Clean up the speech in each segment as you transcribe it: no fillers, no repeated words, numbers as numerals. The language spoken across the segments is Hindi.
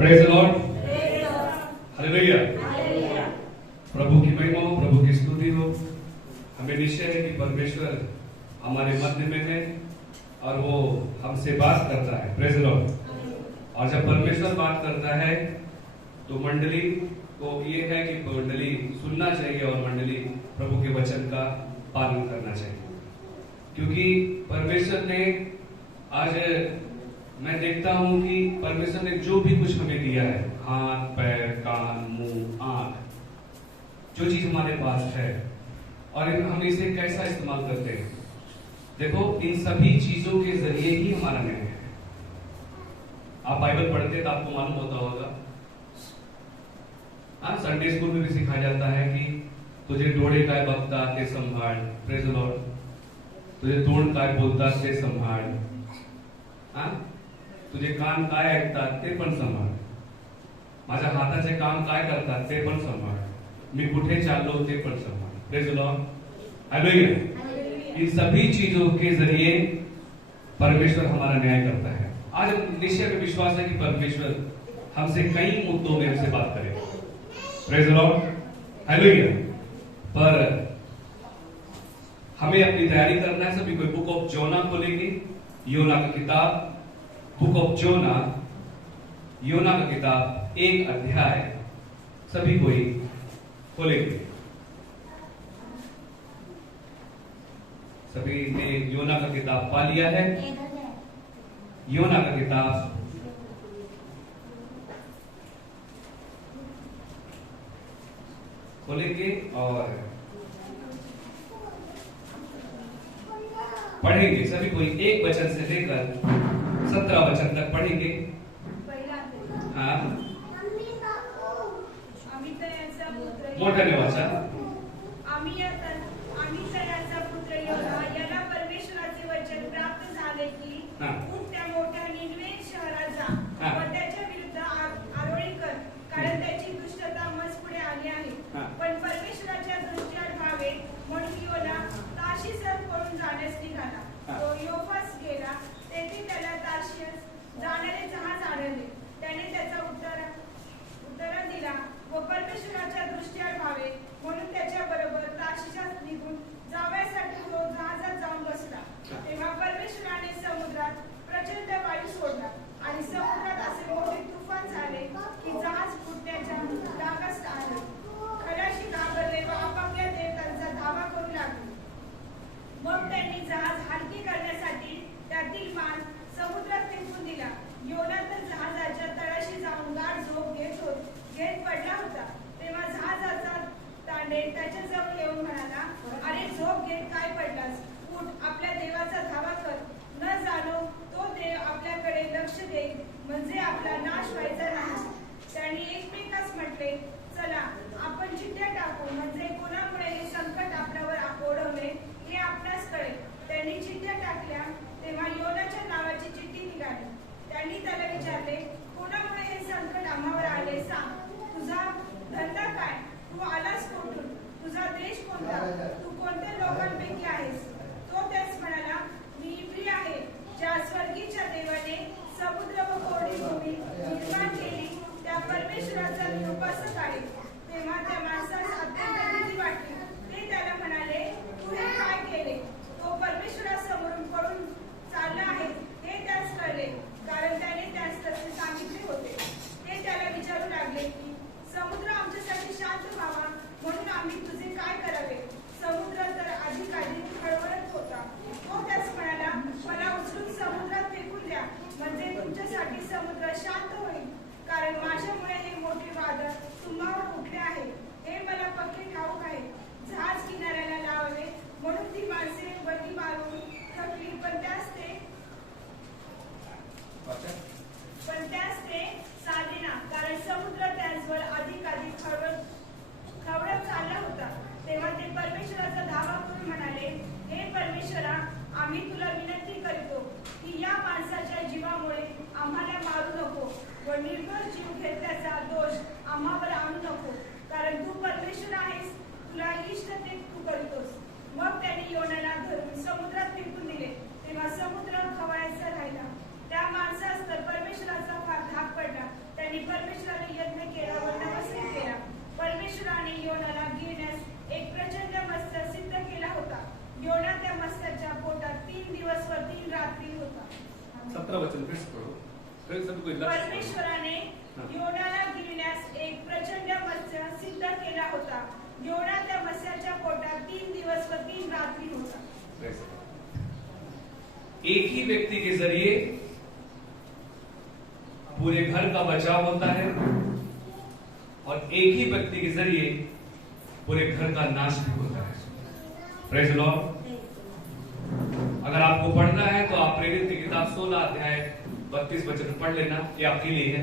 Praise the lord, hallelujah. प्रभु की महिमा हो, प्रभु की स्तुति हो। हमें निश्चय है कि परमेश्वर हमारे मध्य में है और वो हमसे बात करता है। Praise the Lord. और जब परमेश्वर बात करता है तो मंडली को ये है कि मंडली सुनना चाहिए और मंडली प्रभु के वचन का पालन करना चाहिए, क्योंकि परमेश्वर ने आज मैं देखता हूं कि परमेश्वर ने जो भी कुछ हमें दिया है, हाथ, पैर, कान, मुंह, आंख, जो चीज हमारे पास है, और हम इसे कैसा इस्तेमाल करते हैं। देखो, इन सभी चीजों के जरिए ही हमारा न्याय है। आप बाइबल पढ़ते तो आपको मालूम होता होगा, संडे स्कूल में भी सिखाया जाता है कि तुझे डोळे काय बघता ते संभाळ। Praise the Lord. तुझे तोंड काय बोलतात ते संभाळ, तुझे कान काय ऐकतात ते पण सांभाळ, माझ्या हाताचे काम काय करतात ते पण सांभाळ, मी कुठे चाललो ते पण सांभाळ। Praise the lord, hallelujah. इन सभी चीजों के जरिए परमेश्वर हमारा न्याय करता है। आज निश्चय में विश्वास है कि परमेश्वर हमसे कई मुद्दों में हमसे बात करेगा। Praise the lord, hallelujah. पर हमें अपनी तैयारी करना है। सभी कोई बुक ऑफ जोना खोलेंगे, योना की किताब, बुक ऑफ जोना, योना का किताब, 1 अध्याय, सभी कोई खोलेंगे। सभी ने योना का किताब पा लिया है? योना का किताब खोलेंगे और पढ़ेंगे। सभी कोई 1 वचन से लेकर 17 वचन तक पढ़ेंगे। हाँ, मोठ्याने वाचा। आम्ही तयाचा पुत्र योना याला परमेश्वराचे वचन प्राप्त झाले की उठ त्या मोठ्या निनवे शहरात जा व त्याच्या विरुद्ध आरोळी कर, कारण त्याची दुष्टता मज पुढे आली आहे। पण परमेश्वराच्या दृष्टीआड व्हावे म्हणून योना तार्शीसहून पळून जाण्यास निघाला। तो योफास गेला, तेथे त्याला तार्शीस जाणारे जहाज आढळले। त्याने त्याचा उत्तर दिला व परमेश्वराच्या दृष्टीआड व्हावे म्हणून त्याच्या बरोबर तार्शीसात निघून जावयासाठी तो जहाजात जाऊन बसला। तेव्हा परमेश्वराने समुद्रात प्रचंड वायू सोडला आणि समुद्रात असे मोठे तुफान झाले की जहाज फुटण्याच्या डागास आले। खलाशी घाबरले व आपापल्या देवतांचा धावा करू लागले। मग त्यांनी जहाज हलके करण्यासाठी त्यातील माल समुद्रात फेकून दिला। योना तर जहाजाच्या तळाशी जाऊन गाढ झोप घेत पडला होता। तेव्हा जहाजाचा तांडे त्याच्या जवळ येऊन म्हणाला, अरे झोप घेत काय पडलास? उठ, आपल्या देवाचा धावा कर, न जाणो तो देव आपल्याकडे लक्ष देईल, म्हणजे आपला नाश व्हायचा नाही। त्यांनी एकमेकास म्हटले, चला आपण चिठ्ठ्या टाकू, म्हणजे कोणामुळे हे संकट आपल्यावर ओढवले हे आपणास कळेल। त्यांनी चिठ्ठ्या टाकल्या, तेव्हा योनाच्या नावाची चिठ्ठी निघाली। त्यांनी त्याला विचारले, कोणामुळे हे संकट आम्हावर आले? सांग, तुझा धंदा काय? तू आलास कोठून? तुझा देश कोणता? तू कोणत्या लोकांपैकी आहेस? तो त्यास म्हणाला, मी इब्री आहे, ज्या स्वर्गीच्या देवाने समुद्र व कोरडी भूमी निर्माण केली त्या परमेश्वराचा मी उपासक आहे। तेव्हा त्या माणसास अत्यंत भीती वाटली। ते त्याला म्हणाले, तू हे काय केले? तो परमेश्वरासमोरून पळून चालला आहे हे त्यास कळले, कारण त्याने त्यास तसे सांगितले होते। ते त्याला विचारू लागले की समुद्र आमच्यासाठी शांत व्हावा म्हणून आम्ही तुझे काय करावे? समुद्र तर अधिक खळबळत होता। तो त्यास म्हणाला, मला उचलून समुद्रात फेकून द्या, म्हणजे तुमच्यासाठी समुद्र शांत होईल, कारण माझ्यामुळे हे मोठे वादळ तुम्हावर उठले आहे हे मला पक्के ठाऊक आहे। जहाज किनाऱ्याला लावले म्हणून ती माणसे बगी मारून थकली, पण त्यास ते साधेना, कारण समुद्र त्याचवर अधिक खवळत चालला होता। तेव्हा ते परमेश्वराचा धावा करून म्हणाले, हे परमेश्वरा, आम्ही तुला विनंती करतो की या माणसाच्या जीवामुळे आम्हाला मारू नको व निर्दोष जीव घेतल्याचा दोष आम्हावर आणू नको, कारण तू परमेश्वर आहेस, तुला इष्ट ते तू करतोस। मग त्यांनी योनाला धरून समुद्रात फेकून दिले। तेव्हा समुद्र खवळायचा राहिला। त्या माणसास तर परमेश्वराचा फार धाक पडला। त्यांनी कोई लक्ष्य परमेश्वराने योनाला गिळण्यास एक प्रचंड मत्स्य सिद्ध केला होता. योना त्या मत्स्याच्या पोटात 3 दिवस व 3 रात्री होता. एक ही व्यक्ति के जरिए पूरे घर का बचाव होता है और एक ही व्यक्ति के जरिए पूरे घर का नाश भी होता है. Praise Lord. अगर आपको पढ़ना है तो आप प्रेरित की किताब 16 अध्याय 32 वचन पढ़ लेना, ये आपके लिए है.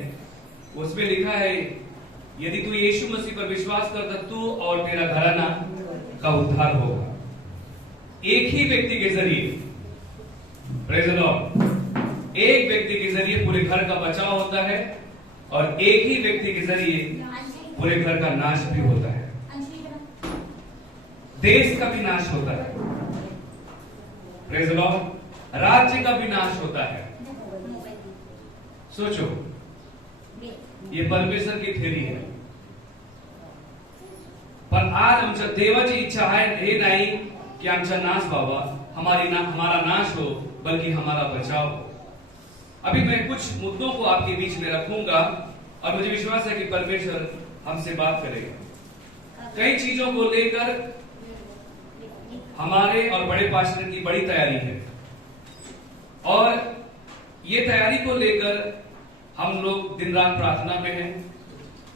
उसमें लिखा है, यदि तू यीशु मसीह पर विश्वास करता तू और तेरा घराना का उद्धार होगा. एक ही व्यक्ति के जरिए, प्रेज लॉर्ड, एक व्यक्ति के जरिए पूरे घर का बचाव होता है और एक ही व्यक्ति के जरिए पूरे घर का नाश भी होता है. देश का भी नाश होता है. Praise Lord. राज्य का भी नाश होता है. सोचो, ये परमेश्वर की थेरी है. पण आज आमच्या देवाची इच्छा आहे हे नाही की आमचा नाश व्हावा, हमारा नाश हो, बल्कि हमारा बचाव हो. अभी मैं कुछ मुद्दों को आपके बीच में रखूंगा और मुझे विश्वास है कि परमेश्वर हमसे बात करेगा. कई चीजों को लेकर हमारे और बड़े पास्टर की बड़ी तैयारी है और ये तैयारी को लेकर हम लोग दिन रात प्रार्थना में हैं.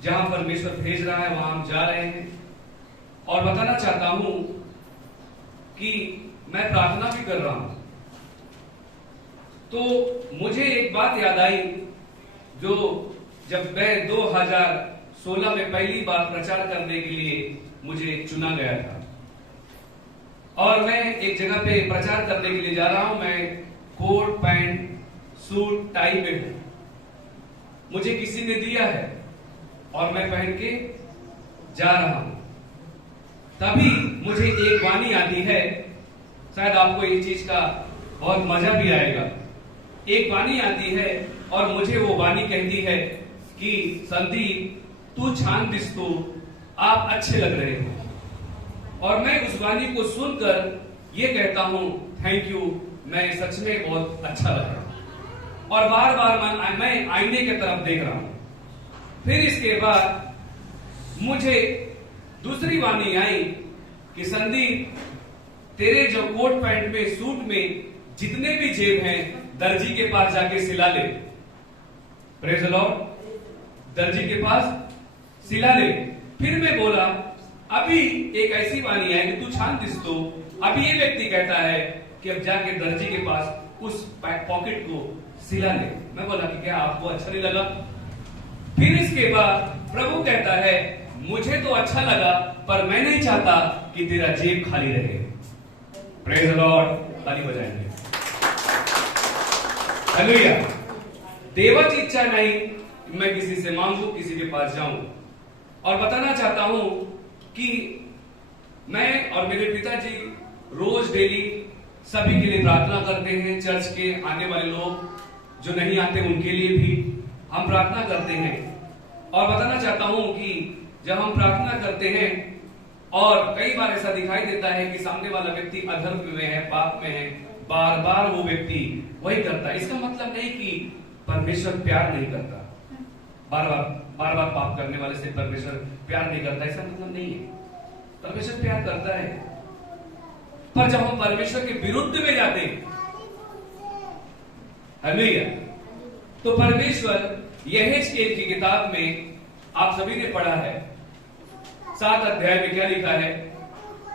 जहां परमेश्वर भेज रहा है वहां हम जा रहे हैं और बताना चाहता हूं कि मैं प्रार्थना भी कर रहा हूं. तो मुझे एक बात याद आई, जो जब मैं 2016 में पहली बार प्रचार करने के लिए मुझे चुना गया था और मैं एक जगह पे प्रचार करने के लिए जा रहा हूं. मैं कोट पैंट सूट टाई में हूं. मुझे किसी ने दिया है और मैं पहन के जा रहा हूं. तभी मुझे एक वाणी आती है, शायद आपको इस चीज का बहुत मजा भी आएगा. एक वाणी आती है और मुझे वो वाणी कहती है कि संदीप तू छान दिसतो, आप अच्छे लग रहे हो. और मैं उस वाणी को सुनकर ये कहता हूं थैंक यू, मैं सच में बहुत अच्छा लगा. और बार बार मैं आईने की तरफ देख रहा हूं. फिर इसके बाद मुझे दूसरी वाणी आई कि संदीप तेरे जो कोट पैंट में सूट में जितने भी जेब हैं दर्जी के पास जाके सिला ले. Praise the Lord. दर्जी के पास सिला ले. फिर मैं बोला अभी एक ऐसी वाणी है कि तू छान दिसतो. अभी ये व्यक्ति कहता है कि अब जाके दर्जी के पास उस पॉकेट को सिला ले. मैं बोला कि क्या आपको अच्छा नहीं लगा? फिर इसके बाद प्रभु कहता है मुझे तो अच्छा लगा पर मैं नहीं चाहता कि तेरा जेब खाली रहे. Praise the Lord. ताली बजाएंगे. हालेलुया. देवाची इच्छा नहीं कि मैं किसी से मांगू, किसी के पास जाऊं. और बताना चाहता हूं कि मैं और मेरे पिताजी रोज डेली सभी के लिए प्रार्थना करते हैं. चर्च के आने वाले लोग जो नहीं आते उनके लिए भी हम प्रार्थना करते हैं. और बताना चाहता हूं कि जब हम प्रार्थना करते हैं और कई बार ऐसा दिखाई देता है कि सामने वाला व्यक्ति अधर्म में है, पाप में है, बार बार वो व्यक्ति वही करता है. इसका मतलब नहीं कि परमेश्वर प्यार नहीं करता. बार बार पाप करने वाले से परमेश्वर प्यार नहीं करता, ऐसा मतलब नहीं है. परमेश्वर प्यार करता है. पर जब हम परमेश्वर के विरुद्ध में जाते हैं, हालेलुया, तो परमेश्वर यहेजकेल की किताब में आप सभी ने पढ़ा है 7 अध्याय में क्या लिखा है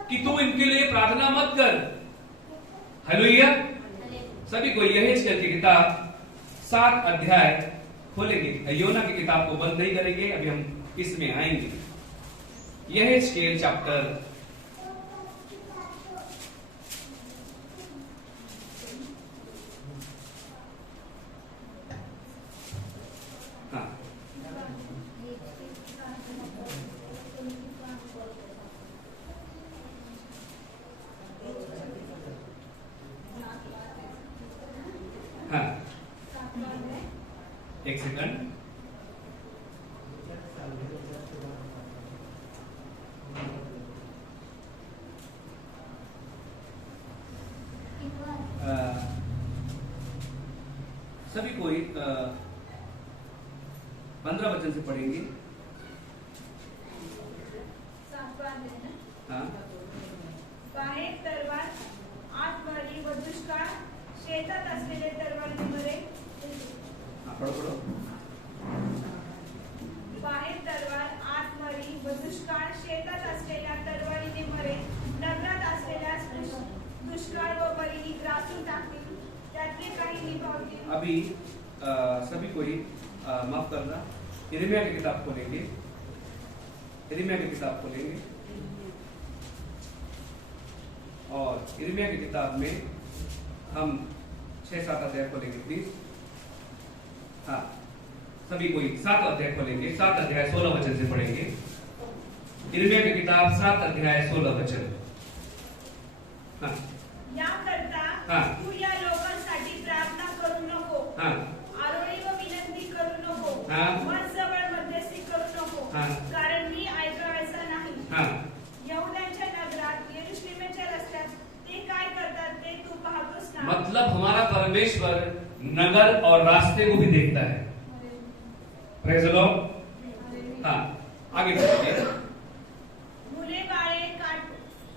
कि तू इनके लिए प्रार्थना मत कर. हालेलुया. सभी को यहेजकेल की किताब 7 अध्याय खोलेंगे. योना की किताब को बंद नहीं करेंगे, अभी हम इसमें आएंगे. यहेजकेल चैप्टर 1 सेकंड. सभी कोई 15 वचन से पढ़ेंगे। 7वां अध्याय ना? हाँ, बाहेर तरवार, आत मरी व दुष्काळ, शेतात असलेले तरवारीने मरे. पढ़ो। बाहेर तरवार, आत मरी व दुष्काळ, शेतात असलेल्या तरवारीने मरे. नगरात असलेल्या दुष्काळ व मरी ग्रासून टाकतील, त्यातले काही निभावतील. अभी सभी कोई माफ करना, यिर्मयाह की किताब खोलेंगे। यिर्मयाह की किताब खोलेंगे और यिर्मयाह की किताब में हम 6-7 अध्याय खोलेंगे प्लीज। हाँ, सभी कोई 7 अध्याय खोलेंगे। 7 अध्याय 16 वचन से पढ़ेंगे। यिर्मयाह की किताब 7 अध्याय 16 वचन। हाँ, याकरता हाँ. तू या लोकांसाठी प्रार्थना करू नको. हाँ, आरोळी व विनंती करू नको. हाँ. मजजवळ मध्यस्थी करू नको. हाँ. कारण मी ऐकायचा नाही. हाँ, यहूद्यांच्या नगरात, यरूशलेमच्या रस्त्यात ते काय करतात ते तू पाहतोस ना. मतलब हमारा परमेश्वर नगर और रास्ते को भी देखता है। Praise the Lord. हाँ, आगे बढ़िए। मुले बाळे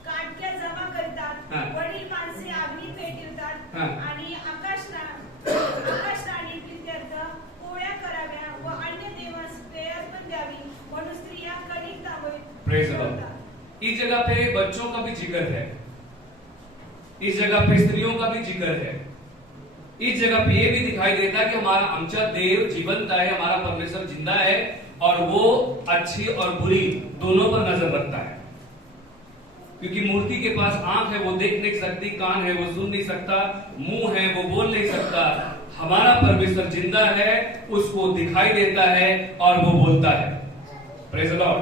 काटक्या जमा करतात. हाँ. वडील माणसे अग्नी पेटवतात. हाँ. आणि आकाशराणी प्रीत्यर्थ पोळ्या कराव्या व अन्य देवास पेयार्पण द्यावी म्हणून स्त्रिया कणिक प्रेज द तांबोळी लॉर्ड। इस जगह पे बच्चों का भी जिक्र है, इस जगह पे स्त्रियों का भी जिक्र है, इस जगह पे ये भी दिखाई देता है कि हमारा आमचा देव जीवंत है, हमारा परमेश्वर जिंदा है और वो अच्छी और बुरी दोनों पर नजर रखता है। क्योंकि मूर्ति के पास आंख है, वो देख नहीं सकती, कान है, वो सुन नहीं सकता, मुंह है, वो बोल नहीं सकता। हमारा परमेश्वर जिंदा है, उसको दिखाई देता है और वो बोलता है। Praise the Lord.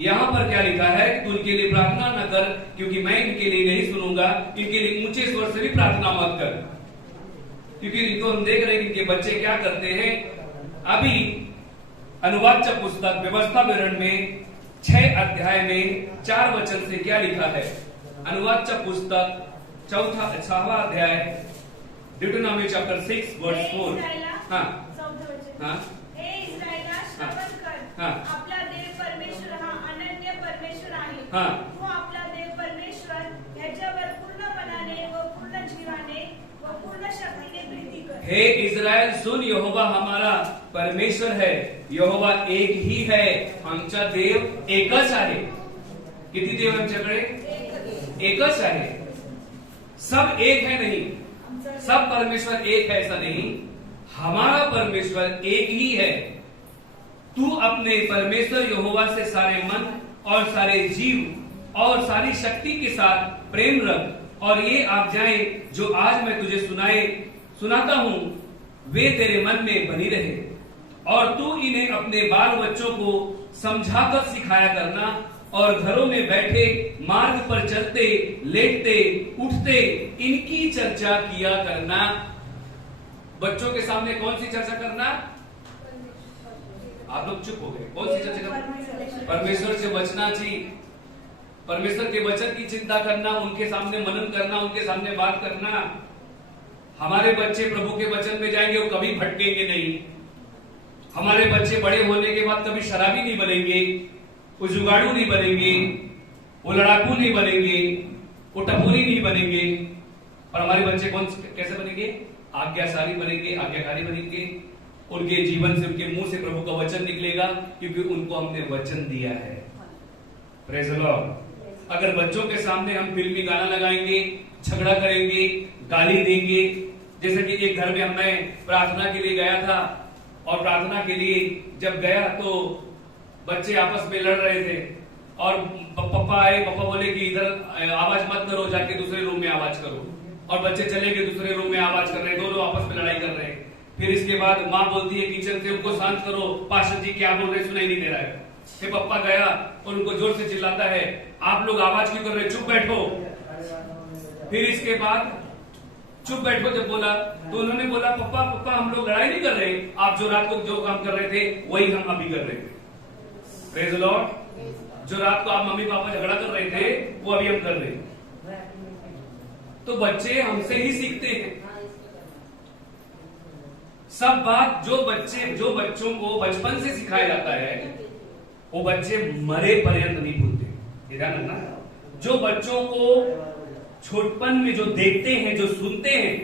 यहां पर क्या लिखा है कि तू इनके लिए प्रार्थना न कर, क्योंकि मैं इनके लिए नहीं सुनूंगा। इनके लिए ऊंचे स्वर से भी प्रार्थना मत कर, क्योंकि इनको हम देख रहे हैं इनके बच्चे क्या करते हैं। अभी अनुवादक पुस्तक व्यवस्था विवरण में 6 अध्याय में 4 वचन से क्या लिखा है। अनुवादक पुस्तक 6वां अध्याय ड्यूटेरोनॉमी चैप्टर 6 वर्स 4। हाँ, हाँ, हे इस्रायला श्रवण कर. हाँ. आपला देव परमेश्वर हा अनन्य परमेश्वर आहे. हाँ. तू आपला देव परमेश्वर ह्याच्यावर पूर्णपणाने व पूर्ण जीवाने व पूर्ण शक्तीने प्रीती कर. हे इस्रायल सुन, यहोवा हमारा परमेश्वर है, यहोवा एक ही है, आमचा देव एकच आहे। किती देव आमच्याकडे? एकच आहे। सब एक है नहीं, सब परमेश्वर एक है ऐसा नहीं, हमारा परमेश्वर एक ही है। तू अपने परमेश्वर यहोवा से सारे मन और सारे जीव और सारी शक्ति के साथ प्रेम रख, और ये आज्ञाएं जो आज मैं तुझे सुनाता हूं वे तेरे मन में बनी रहे, और तू इन्हें अपने बाल बच्चों को समझाकर सिखाया करना, और घरों में बैठे मार्ग पर चलते लेटते उठते इनकी चर्चा किया करना। बच्चों के सामने कौन सी चर्चा करना? आप लोग चुप हो गए। कौन सी चर्चा करना? परमेश्वर से बचना चाहिए, परमेश्वर के वचन की चिंता करना, उनके सामने मनन करना, उनके सामने बात करना। हमारे बच्चे प्रभु के वचन में जाएंगे, वो कभी भटकेंगे नहीं। हमारे बच्चे बड़े होने के बाद कभी शराबी नहीं बनेंगे, वो जुगाड़ू नहीं बनेंगे, वो लड़ाकू नहीं बनेंगे, वो टपोरी नहीं बनेंगे। और हमारे बच्चे कैसे बनेंगे? आज्ञाकारी बनेंगे, आज्ञाकारी बनेंगे। उनके जीवन से, उनके मुंह से प्रभु का वचन निकलेगा, क्योंकि उनको हमने वचन दिया है। Praise the Lord. अगर बच्चों के सामने हम फिल्मी गाना लगाएंगे, झगड़ा करेंगे, गाली देंगे, जैसे कि एक घर में मैं प्रार्थना के लिए गया था, और प्रार्थना के लिए जब गया तो बच्चे आपस में लड़ रहे थे, और पापा आए, पापा बोले कि इधर आवाज मत करो, जाके दूसरे रूम में आवाज करो। और बच्चे चले गए दूसरे रूम में आवाज कर रहे हैं, दोनों आपस में लड़ाई कर रहे हैं। फिर इसके बाद माँ बोलती है किचन से, उनको शांत करो, पास्टर जी क्या बोल रहे सुनाई नहीं दे रहा है। फिर पापा गया और उनको जोर से चिल्लाता है, आप लोग आवाज क्यों कर रहे, चुप बैठो। फिर इसके बाद चुप बैठो जब बोला तो उन्होंने बोला, पापा पापा हम लोग लड़ाई नहीं कर रहे, आप जो रात को जो काम कर रहे थे वही हम अभी कर रहे थे। Praise the Lord. जो रात को आप मम्मी पापा झगड़ा कर रहे थे वो अभी हम कर रहे हैं। तो बच्चे हमसे ही सीखते हैं। सब बात जो बच्चों को बचपन से सिखाया जाता है वो बच्चे मरे पर्यंत नहीं भूलते। ये ध्यान रखना, जो बच्चों को छोटपन में जो देखते हैं, जो सुनते हैं,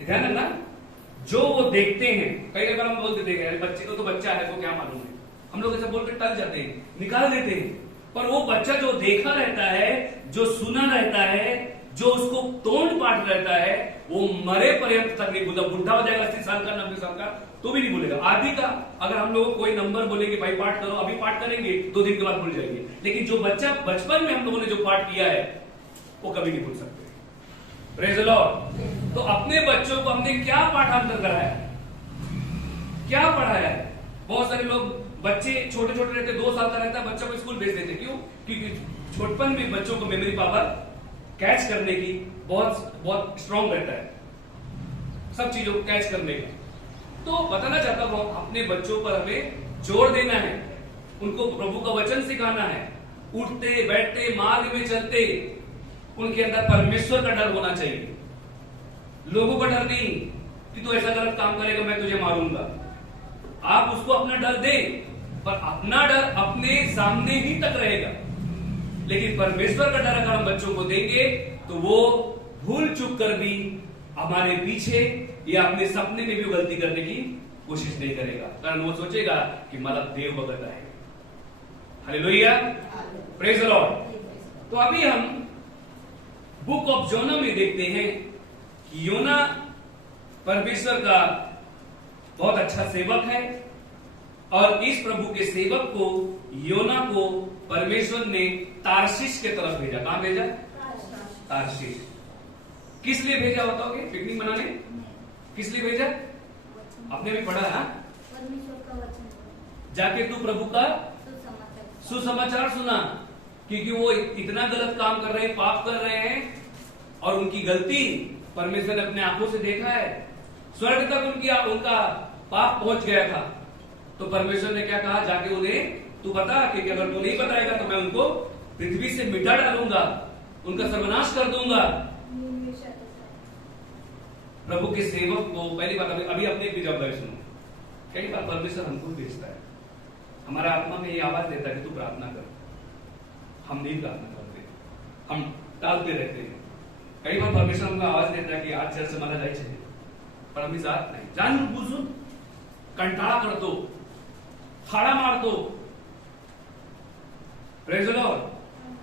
ध्यान रखना, जो वो देखते हैं। कई बार हम बोल देते हैं बच्चे को तो बच्चा है तो क्या मालूम है, हम लोग ऐसा बोल के टल जाते हैं, निकाल देते हैं। पर वो बच्चा जो देखा रहता है, जो सुना रहता है, जो उसको तोड़ पाठ रहता है, वो मरे पर्यंत तक नहीं भूलता। बुढ़ा हो जाएगा 80 साल का, 90 साल का, तो भी नहीं भूलेगा। आदि का अगर हम लोग कोई नंबर बोलेंगे भाई पाठ करो, अभी पाठ करेंगे 2 दिन के बाद भूल जाएंगे। लेकिन जो बच्चा बचपन में हम लोगों ने जो पाठ किया है वो कभी नहीं भूल सकते। Praise the Lord. तो अपने बच्चों को हमने क्या पाठांतर कराया, क्या पढ़ाया है? बहुत सारे लोग बच्चे छोटे छोटे रहते, 2 साल का रहता है, बच्चों को स्कूल भेज देते। क्यों? क्योंकि छोटपन में बच्चों को मेमोरी पावर कैच करने की बहुत स्ट्रांग रहता है, सब चीजों को कैच करने का। तो बताना चाहता हूं, अपने बच्चों पर हमें जोर देना है, उनको प्रभु का वचन सिखाना है। उठते बैठते मार्ग में चलते उनके अंदर परमेश्वर का डर होना चाहिए, लोगों का डर नहीं कि तू ऐसा गलत काम करेगा मैं तुझे मारूंगा। आप उसको अपना डर दे, पर अपना डर अपने सामने ही तक रहेगा। लेकिन परमेश्वर का डर अगर हम बच्चों को देंगे तो वो भूल चूक कर भी हमारे पीछे या अपने सपने में भी गलती करने की कोशिश नहीं करेगा, कारण वो सोचेगा कि मला देव भगत आहे। Hallelujah, praise the Lord. तो अभी हम बुक ऑफ जोना में देखते हैं कि योना परमेश्वर का बहुत अच्छा सेवक है, और इस प्रभु के सेवक को योना को परमेश्वर ने तारशीश के तरफ भेजा। कहां भेजा? तारशीश। किस लिए भेजा बताओगे? पिकनिक मनाने? किस लिए भेजा? आपने भी पढ़ा है, जाके तू प्रभु का सुसमाचार सुना, क्योंकि वो इतना गलत काम कर रहे हैं, पाप कर रहे हैं, और उनकी गलती परमेश्वर ने अपने आंखों से देखा है। स्वर्ग तक उनका पाप पहुंच गया था। तो परमेश्वर ने क्या कहा? जाके उन्हें तू बता, क्योंकि अगर तू नहीं बताएगा तो मैं उनको पृथ्वी से मिटा डालूंगा, उनका सर्वनाश कर दूंगा। प्रभु के सेवक को पहली बात, अभी अपने भी जवाबदारी सुनो। कई बार परमेश्वर हमको भेजता है, हमारा आत्मा में ये आवाज देता है कि तू प्रार्थना कर, हम नहीं प्रार्थना करते, हम टालते रहते हैं। कई बार परमेश्वर हमको आवाज देता है कि आज चर्च मला जायचे, पर आम्ही जात नाही, जाणून बुजून कंटाळा करतो, थाड़ा मारतो। Praise the Lord.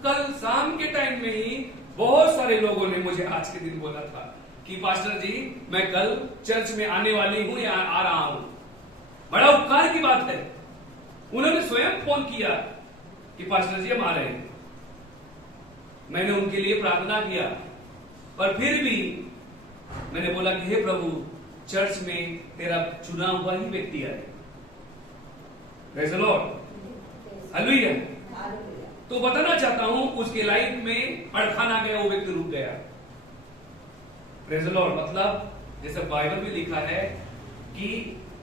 कल शाम के टाइम में ही बहुत सारे लोगों ने मुझे आज के दिन बोला था कि पास्टर जी मैं कल चर्च में आने वाली हूं या आ रहा हूं। बड़ा उपकार की बात है, उन्होंने स्वयं फोन किया कि पास्टर जी हम आ रहे हैं। मैंने उनके लिए प्रार्थना किया, पर फिर भी मैंने बोला कि हे प्रभु, चर्च में तेरा चुना हुआ ही व्यक्ति आए। Praise the lord, hallelujah. तो बताना चाहता हूं उसके लाइफ में अड़खान आ गया, वो व्यक्ति रुक गया। Praise the Lord. मतलब जैसे बाइबल में लिखा है कि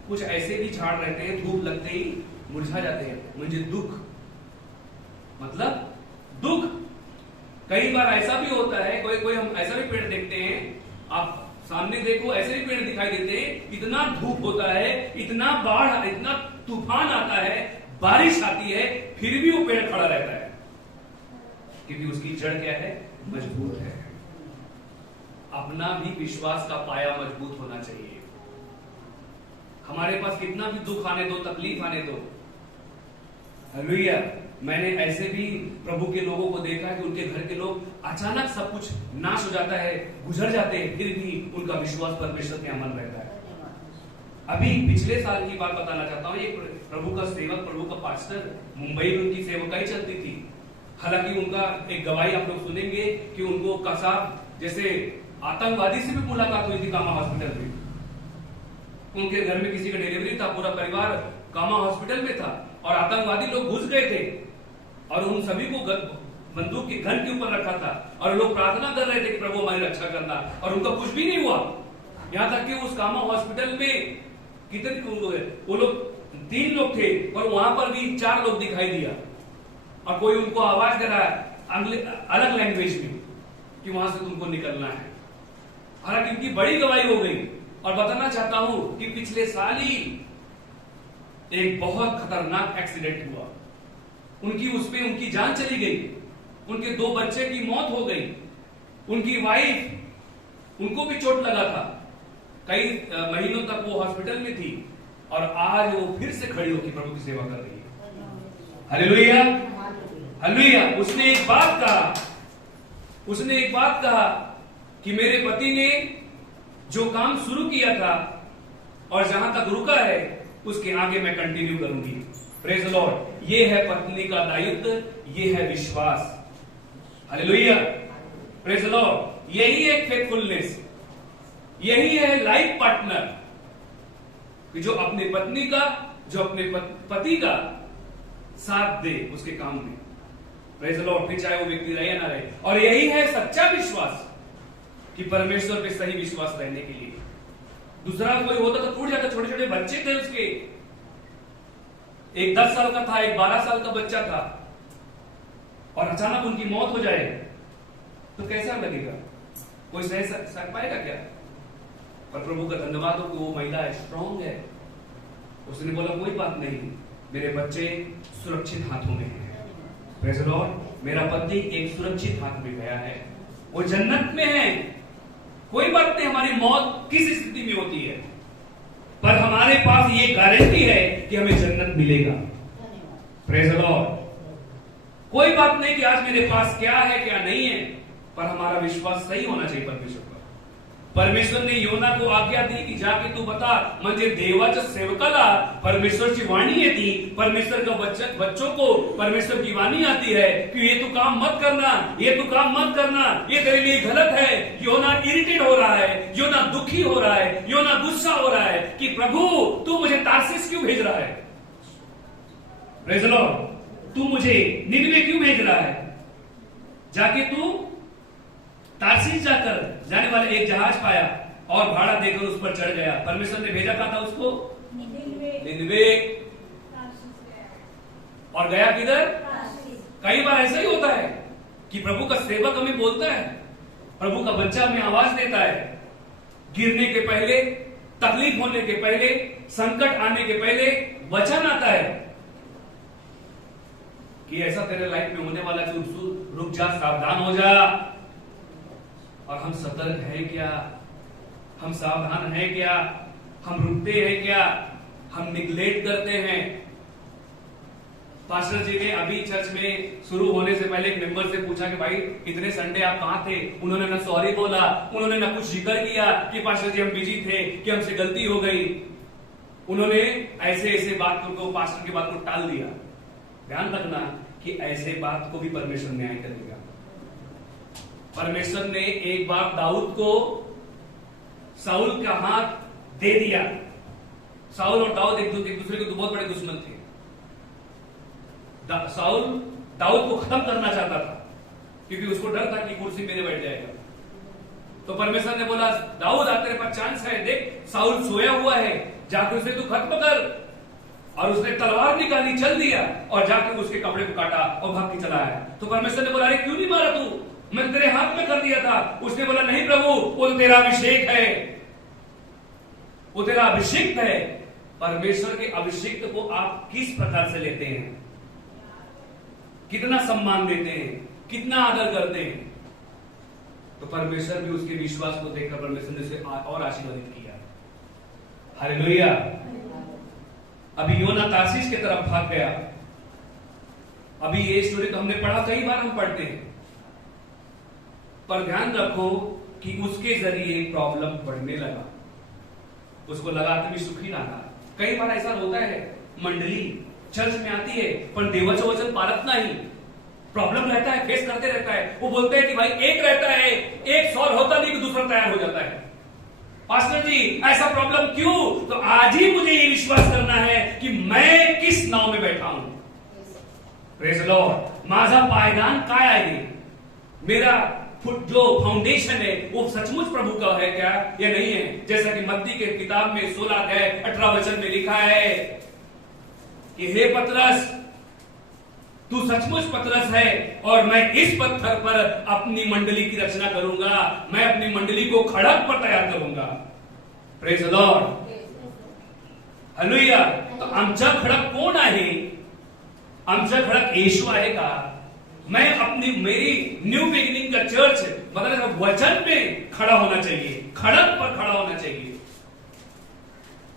कुछ ऐसे भी झाड़ रहते हैं, धूप लगते ही मुरझा जाते हैं, मुझे दुख, मतलब दुख। कई बार ऐसा भी होता है, कोई हम ऐसा भी पेड़ देखते हैं, आप सामने देखो ऐसे भी पेड़ दिखाई देते हैं, इतना धूप होता है, इतना बाढ़, इतना तूफान आता है, बारिश आती है, फिर भी वो पेड़ खड़ा रहता है, क्योंकि उसकी जड़ क्या है? मजबूत है। अपना भी विश्वास का पाया मजबूत होना चाहिए। हमारे पास कितना भी दुख आने दो, तकलीफ आने दो, हालेलुया। मैंने ऐसे भी प्रभु के लोगों को देखा कि उनके घर के लोग अचानक सब कुछ नाश हो जाता है, गुजर जाते हैं, फिर भी उनका विश्वास परमेश्वर के अमल रहता है। अभी पिछले साल की बात बताना चाहता हूं। एक प्रभु का सेवक, प्रभु का पास्टर, मुंबई में उनकी सेवकाई चलती थी। हालांकि उनका एक गवाही आप लोग सुनेंगे कि उनको कसाब जैसे आतंकवादी से भी मुलाकात हुई थी कामा हॉस्पिटल में। उनके घर में किसी का डिलीवरी था, पूरा परिवार कामा हॉस्पिटल में था, और आतंकवादी लोग घुस गए थे और उन सभी को बंदूक के घन के ऊपर रखा था, और लोग प्रार्थना कर रहे थे कि प्रभु हमारी रक्षा करना, और उनका कुछ भी नहीं हुआ। यहां तक कि उस कामा हॉस्पिटल में कितने लोग हैं, वो लोग 3 लोग थे, और वहां पर भी 4 लोग दिखाई दिया, और कोई उनको आवाज दे रहा है अलग लैंग्वेज में कि वहां से तुमको निकलना है। हालांकि उनकी बड़ी गवाही हो गई, और बताना चाहता हूं कि पिछले साल ही एक बहुत खतरनाक एक्सीडेंट हुआ। उनकी जान चली गई, उनके 2 बच्चे की मौत हो गई, उनकी वाइफ, उनको भी चोट लगा था, कई महीनों तक वो हॉस्पिटल में थी और आज वो फिर से खड़ी होकर प्रभु की सेवा कर रही है। Hallelujah, hallelujah. उसने एक बात कहा कि मेरे पति ने जो काम शुरू किया था और जहां तक रुका है उसके आगे मैं कंटिन्यू करूंगी। Praise the Lord. ये है पत्नी का दायित्व, ये है विश्वास। Hallelujah, praise the Lord. यही है फेथफुलनेस, यही है लाइफ पार्टनर कि जो अपने पत्नी का, जो अपने पति का साथ दे उसके काम में। Praise the Lord. फिर चाहे वो व्यक्ति रहे या ना रहे। और यही है सच्चा विश्वास कि परमेश्वर पे सही विश्वास रहने के लिए। दूसरा कोई होता तो टूट जाता। छोटे छोटे बच्चे थे उसके, एक 10 साल का था, एक 12 साल का बच्चा था, और अचानक उनकी मौत हो जाए तो कैसा लगेगा? कोई सह पाएगा क्या? पर प्रभु का धन्यवाद हो कि वो महिला स्ट्रांग है। उसने बोला कोई बात नहीं, मेरे बच्चे सुरक्षित हाथों में हैं। Praise the Lord. मेरा पति एक सुरक्षित हाथ में गया है, वो जन्नत में है। कोई बात नहीं हमारी मौत किस स्थिति में होती है, पर हमारे पास ये गारंटी है कि हमें जन्नत मिलेगा। Praise the Lord. कोई बात नहीं कि आज मेरे पास क्या है क्या नहीं है, पर हमारा विश्वास सही होना चाहिए परमेश्वर पर। परमेश्वर ने योना को आज्ञा दी कि जाके तू बता म्हणजे देवाच्या सेवकाला परमेश्वरची वाणी येती। परमेश्वर का बच्चों को परमेश्वर की वाणी आती है कि ये तू काम मत करना, ये तू काम मत करना, ये तेरे लिए गलत है। योना इरिटेट हो रहा है, योना दुखी हो रहा है, योना गुस्सा हो रहा है कि प्रभु तू मुझे तार्सिस क्यों भेज रहा है? Praise the Lord. तू मुझे निनवे क्यों भेज रहा है? जाके तू तार्सीस जाने वाले एक जहाज पाया और भाड़ा देकर उस पर चढ़ गया। परमेश्वर ने भेजा कहा था उसको निनवे, और गया किधर? कई बार ऐसा ही होता है कि प्रभु का सेवक हमें बोलता है, प्रभु का बच्चा हमें आवाज देता है, गिरने के पहले, तकलीफ होने के पहले, संकट आने के पहले वचन आता है कि ऐसा तेरे लाइफ में होने वाला, रुक जा, सावधान हो जा। और हम सतर्क हैं क्या? हम सावधान हैं क्या? हम रुकते हैं क्या? हम निग्लेक्ट करते हैं। पास्टर जी ने अभी चर्च में शुरू होने से पहले एक मेंबर से पूछा कि भाई इतने संडे आप कहां थे? उन्होंने ना सॉरी बोला, उन्होंने ना कुछ जिक्र किया कि पास्टर जी हम बिजी थे, कि हमसे गलती हो गई। उन्होंने ऐसे बात को, पास्टर की बात को टाल दिया। ध्यान रखना कि ऐसे बात को भी परमेश्वर न्याय करेगा। परमेश्वर ने एक बार दाऊद को साउल का हाथ दे दिया। साउल और दाऊद एक दूसरे के बहुत बड़े दुश्मन थे। साउल दाऊद को खत्म करना चाहता था क्योंकि उसको डर था कि कुर्सी मेरे बैठ जाएगा। तो परमेश्वर ने बोला दाऊद आ तेरे पास चांस है, देख साउल सोया हुआ है, जाकर उसे तू खत्म कर। और उसने तलवार निकाली, चल दिया और जाकर उसके कपड़े को काटा और भाग के चला आया। तो परमेश्वर ने बोला अरे क्यों नहीं मारा तू? मैं तेरे हाथ में कर दिया था। उसने बोला नहीं प्रभु, वो तेरा अभिषेक है, वो तेरा अभिषिक्त है। परमेश्वर के अभिषिक्त को आप किस प्रकार से लेते हैं? कितना सम्मान देते हैं, कितना आदर करते हैं? तो परमेश्वर भी उसके विश्वास को देखकर परमेश्वर ने उसे और आशीर्वादित किया। हालेलुया। अभी योना तार्सीस की तरफ भाग गया। अभी ये स्टोरी तो हमने पढ़ा, कई बार हम पढ़ते हैं, पर ध्यान रखो कि उसके जरिए प्रॉब्लम बढ़ने लगा। उसको लगा कि सुखी ना था। कई बार ऐसा होता है, मंडली चर्च में आती है पर देवाचं वचन पाळत नाही, प्रॉब्लम रहता है, फेस करते रहता है। वो बोलते हैं कि भाई एक रहता है, एक सॉल्व होता नहीं कि दूसरा तैयार हो जाता है। पास्टर जी ऐसा प्रॉब्लम क्यों? तो आज ही मुझे ये विश्वास करना है कि मैं किस नाव में बैठा हूं। Praise the Lord. माझा पायदान काय आहे? मेरा जो फाउंडेशन है वो सचमुच प्रभु का है क्या या नहीं है? जैसा कि मत्ती के किताब में 16 अध्याय 18 वचन में लिखा है कि हे पतरस, तू सचमुच पतरस है और मैं इस पत्थर पर अपनी मंडली की रचना करूंगा, मैं अपनी मंडली को खड़क पर तैयार करूंगा। Praise the lord, hallelujah. तो आमचा खडक कोण आहे? आमचा खडक येशू आहे का? मैं अपनी मेरी न्यू बिगिनिंग का चर्च मतलब वचन में खड़ा होना चाहिए, खड़क पर खड़ा होना चाहिए.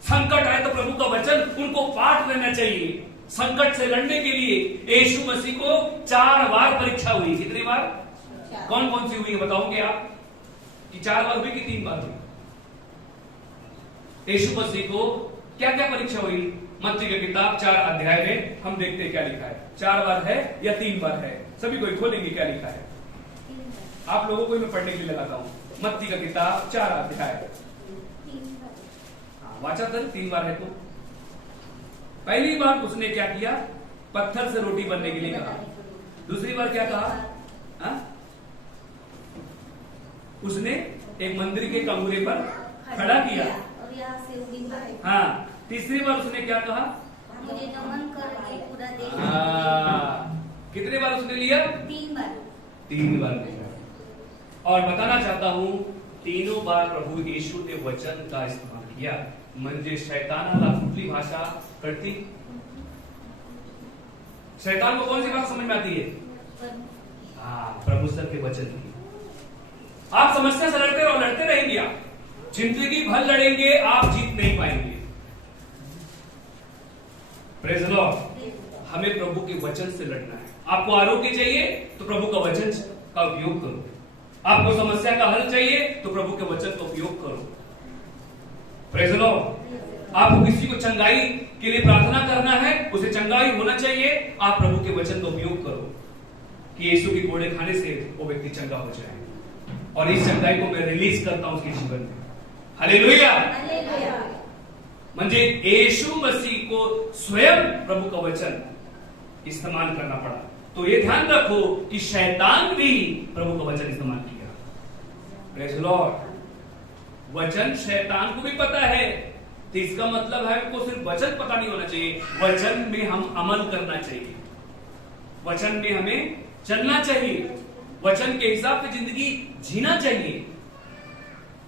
संकट आए तो प्रभु का वचन उनको पाठ लेना चाहिए. संकट से लड़ने के लिए यीशु मसीह को 4 बार परीक्षा हुई. कितनी बार? कौन कौन सी हुई बताओगे आप? कि 4 बार हुई कि 3 बार हुई? यीशु मसीह को क्या क्या परीक्षा हुई? मत्ती की किताब 4 अध्याय में हम देखते हैं क्या लिखा है. 4 बार है या 3 बार है? सभी कोई खोलेंगे क्या लिखा है? आप लोगों को मैं पढ़ने के लिए लगाता हूं. मत्ती का किताब 4 अध्याय. वाचा था 3 बार है. तो पहली बार उसने क्या किया? पत्थर से रोटी बनने के लिए कहा. दूसरी बार क्या कहा? हा? उसने एक मंदिर के कमरे पर खड़ा किया. हाँ. तीसरी बार उसने क्या कहा? मुझे नमन करके पूरा देश. कितने बार उसने लिया? 3 बार. 3 बार लिया. और बताना चाहता हूं तीनों बार प्रभु यीशु ने वचन का इस्तेमाल किया. म्हणजे शैतानाला कुठली भाषा कळती? शैतान को कौन सी बात समझ में आती है? प्रभु सर के वचन की. आप समस्या से लड़ते रहो, लड़ते रहेंगे. आप जिंदगी भर लड़ेंगे, आप जीत नहीं पाएंगे. Praise the Lord. हमें प्रभु के वचन से लड़ना है. आपको आरोग्य चाहिए तो प्रभु का वचन का उपयोग करो. आपको समस्या का हल चाहिए तो प्रभु के वचन का उपयोग करो. Praise the Lord. आपको किसी को चंगाई के लिए प्रार्थना करना है, उसे चंगाई होना चाहिए, आप प्रभु के वचन का उपयोग करो कि यीशु के कोड़े खाने से वो व्यक्ति चंगा हो जाए. और इस चंगाई को मैं रिलीज करता हूं उसके जीवन में. हालेलुया. म्हणजे यीशु मसीह को स्वयं प्रभु का वचन इस्तेमाल करना पड़ा. तो ये ध्यान रखो कि शैतान भी प्रभु का वचन इस्तेमाल किया. Praise the Lord. वचन शैतान को भी पता है, तो इसका मतलब है हमको सिर्फ वचन पता नहीं होना चाहिए, वचन में हम अमल करना चाहिए, वचन में हमें चलना चाहिए, वचन के हिसाब से जिंदगी जीना चाहिए.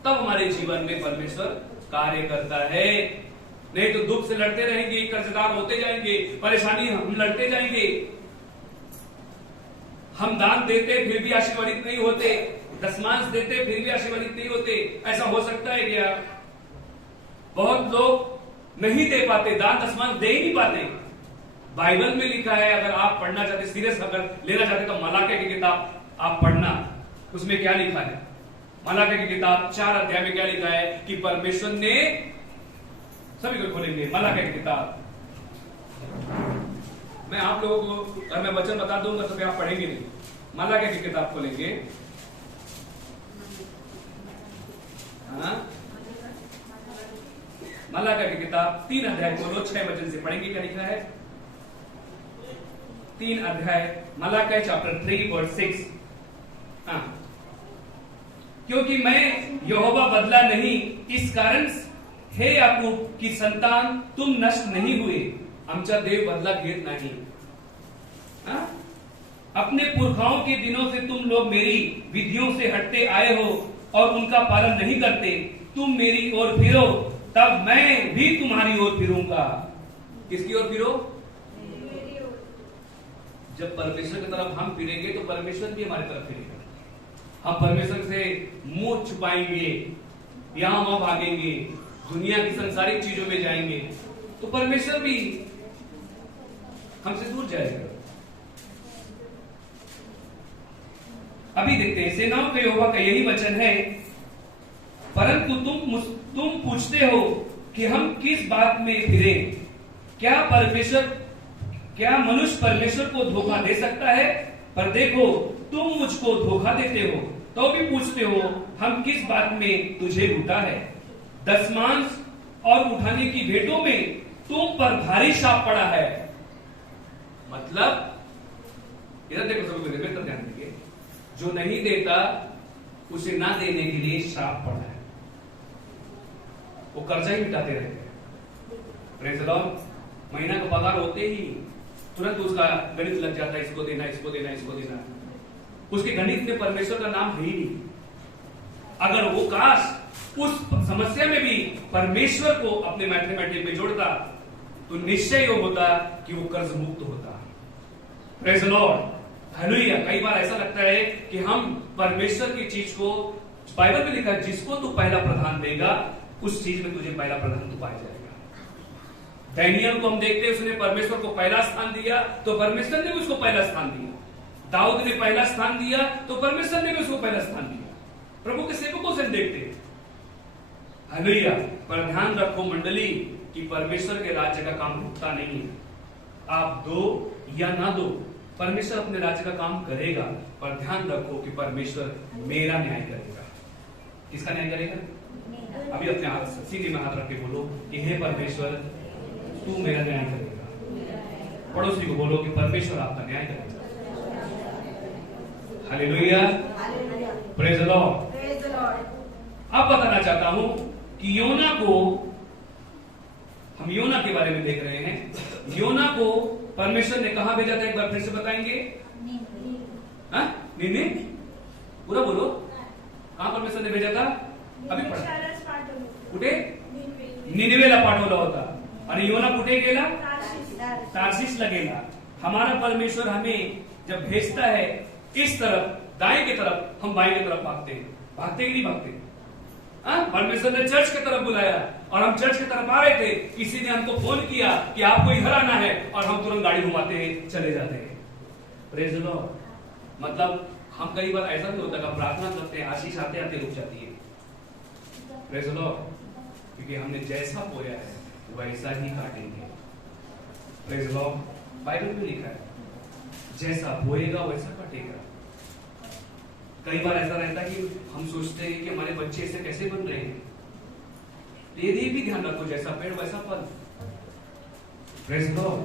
तब हमारे जीवन में परमेश्वर कार्य करता है. नहीं तो दुख से लड़ते रहेंगे, कर्जदार होते जाएंगे, परेशानी हम लड़ते जाएंगे. हम दान देते फिर भी आशीर्वादित नहीं होते, दशमांश देते फिर भी आशीर्वादित नहीं होते. ऐसा हो सकता है क्या? बहुत लोग नहीं दे पाते, दान दशमांश दे ही नहीं पाते. बाइबल में लिखा है, अगर आप पढ़ना चाहते, सीरियस अगर लेना चाहते तो मलाकी की किताब आप पढ़ना. उसमें क्या लिखा है? मलाकी की किताब 4 अध्याय में क्या लिखा है कि परमेश्वर ने, सभी को खोलेंगे मलाकी की किताब. मैं आप लोगों को अगर मैं वचन बता दूंगा तो फिर आप पढ़ेंगे नहीं. मलाकी की किताब खोलेंगे. हाँ? मलाकी की किताब 3 अध्याय खोलो, 6 वचन से पढ़ेंगे. क्या लिखा है? 3 अध्याय मलाकी चैप्टर 3 वर्स 6. हाँ. क्योंकि मैं यहोवा बदला नहीं, इस कारण हे याकूब की संतान तुम नष्ट नहीं हुए. आमचा देव बदला घेत नहीं. हाँ? अपने पुरखाओं के दिनों से तुम लोग मेरी विधियों से हटते आए हो और उनका पालन नहीं करते. तुम मेरी ओर फिरो, तब मैं भी तुम्हारी ओर फिरूंगा. किसकी ओर फिरो? जब परमेश्वर की तरफ हम फिरेंगे तो परमेश्वर भी हमारी तरफ फिरेगा. हम परमेश्वर से मुंह छुपाएंगे, यहां वहां भागेंगे, दुनिया की संसारिक चीजों में जाएंगे, तो परमेश्वर भी हमसे दूर जाएगा. अभी देखते हैं, सेनाओं के यहोवा का यही वचन है, परंतु तुम पूछते हो कि हम किस बात में फिरें. क्या मनुष्य परमेश्वर को धोखा दे सकता है? पर देखो, तुम मुझको धोखा देते हो तो भी पूछते हो हम किस बात में तुझे लूटा है. दशमांश और उठाने की भेंटों में तुम पर भारी शाप पड़ा है. मतलब इधर देखो, सभी को बेहतर ध्यान दीजिए. जो नहीं देता उसे ना देने के लिए श्राप पड़ा है. वो कर्जा ही मिटाते रहते हैं. Praise the Lord. महीना का पगार होते ही तुरंत उसका गणित लग जाता है, इसको देना, इसको देना, इसको देना. उसके गणित में परमेश्वर का नाम है ही नहीं. अगर वो काश उस समस्या में भी परमेश्वर को अपने मैथमेटिक में जोड़ता, तो निश्चय ये होता कि वो कर्ज मुक्त होता। Praise the lord, hallelujah. कई बार ऐसा लगता है कि हम परमेश्वर की चीज को, बाइबल में लिखा है जिसको तू पहला प्रधान देगा उस चीज में तुझे पहला प्रधान तू पाया जाएगा। दानियल को हम देखते हैं, उसने परमेश्वर को पहला स्थान दिया तो परमेश्वर ने भी उसको पहला स्थान दिया। दाऊद ने पहला स्थान दिया तो परमेश्वर ने भी उसको पहला स्थान दिया। प्रभु के सेवकों से हम देखते हैं, हालेलुया। पर ध्यान रखो मंडली कि परमेश्वर के राज्य का काम रुकता नहीं है। आप दो या ना दो, परमेश्वर अपने राज्य का काम करेगा, पर ध्यान रखो कि परमेश्वर मेरा न्याय करेगा। किसका न्याय करेगा? अभी अपने हाथ सीने में हाथ रख के बोलो कि हे परमेश्वर तू मेरा न्याय करेगा। पड़ोसी को बोलो कि परमेश्वर आपका न्याय करेगा। Hallelujah, praise the Lord. अब बताना चाहता हूं कि योना को, हम योना के बारे में देख रहे हैं। योना को परमेश्वर ने कहां भेजा था, एक बार फिर से बताएंगे? निन्ने, पूरा बोलो, कहां परमेश्वर ने भेजा था? अभी पढ़ा, कुठे? निनवेला पाठवला होता। आणि योना कुठे गेला? तार्शीशला गेला। हमारा परमेश्वर हमें जब भेजता है इस तरफ, दाएं की तरफ, हम बाएं की तरफ भागते हैं। भागते कि नहीं भागते? परमेश्वर ने चर्च की तरफ बुलाया और हम चर्च की तरफ आ रहे थे, किसी ने हमको फोन किया कि आपको इधर आना है, और हम तुरंत गाड़ी घुमाते हैं, चले जाते हैं। Praise the Lord. मतलब हम कई बार ऐसा भी होता है, प्रार्थना करते हैं, आशीष आते आते रुक जाती है। प्रेज़ द लॉर्ड, क्योंकि हमने जैसा बोया है वैसा ही काटेंगे। प्रेज़ द लॉर्ड, बाइबल में लिखा है जैसा बोएगा वैसा काटेगा। कई बार ऐसा रहता है कि हम सोचते हैं कि हमारे बच्चे ऐसे कैसे बन रहे हैं। ये भी ध्यान रखो, जैसा पेड़ वैसा फल। Praise the Lord.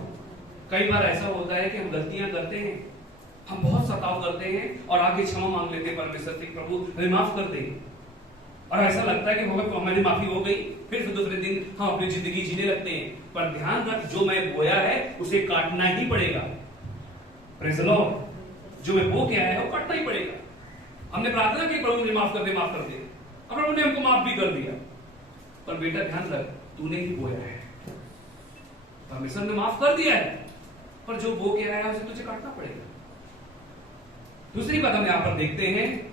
कई बार ऐसा होता है कि हम गलतियां करते हैं, हम बहुत सताव करते हैं और आगे क्षमा मांग लेते हैं परमेश्वर से, प्रभु हमें माफ कर दे। और ऐसा लगता है कि हमारी माफी हो गई, फिर दूसरे दिन हम अपनी जिंदगी जीने लगते हैं। पर ध्यान रख, जो मैं बोया है उसे काटना ही पड़ेगा। Praise the Lord. जो मैं बो के आया है वो काटना ही पड़ेगा। हमने प्रार्थना की प्रभु मुझे माफ कर दे, माफ कर दे, और प्रभु ने हमको माफ भी कर दिया। पर बेटा ध्यान रख, तूने ही बोया है, परमेश्वर ने माफ कर दिया है, पर जो बो के आया है उसे तुझे काटना पड़ेगा। दूसरी बात हम यहां पर देखते हैं,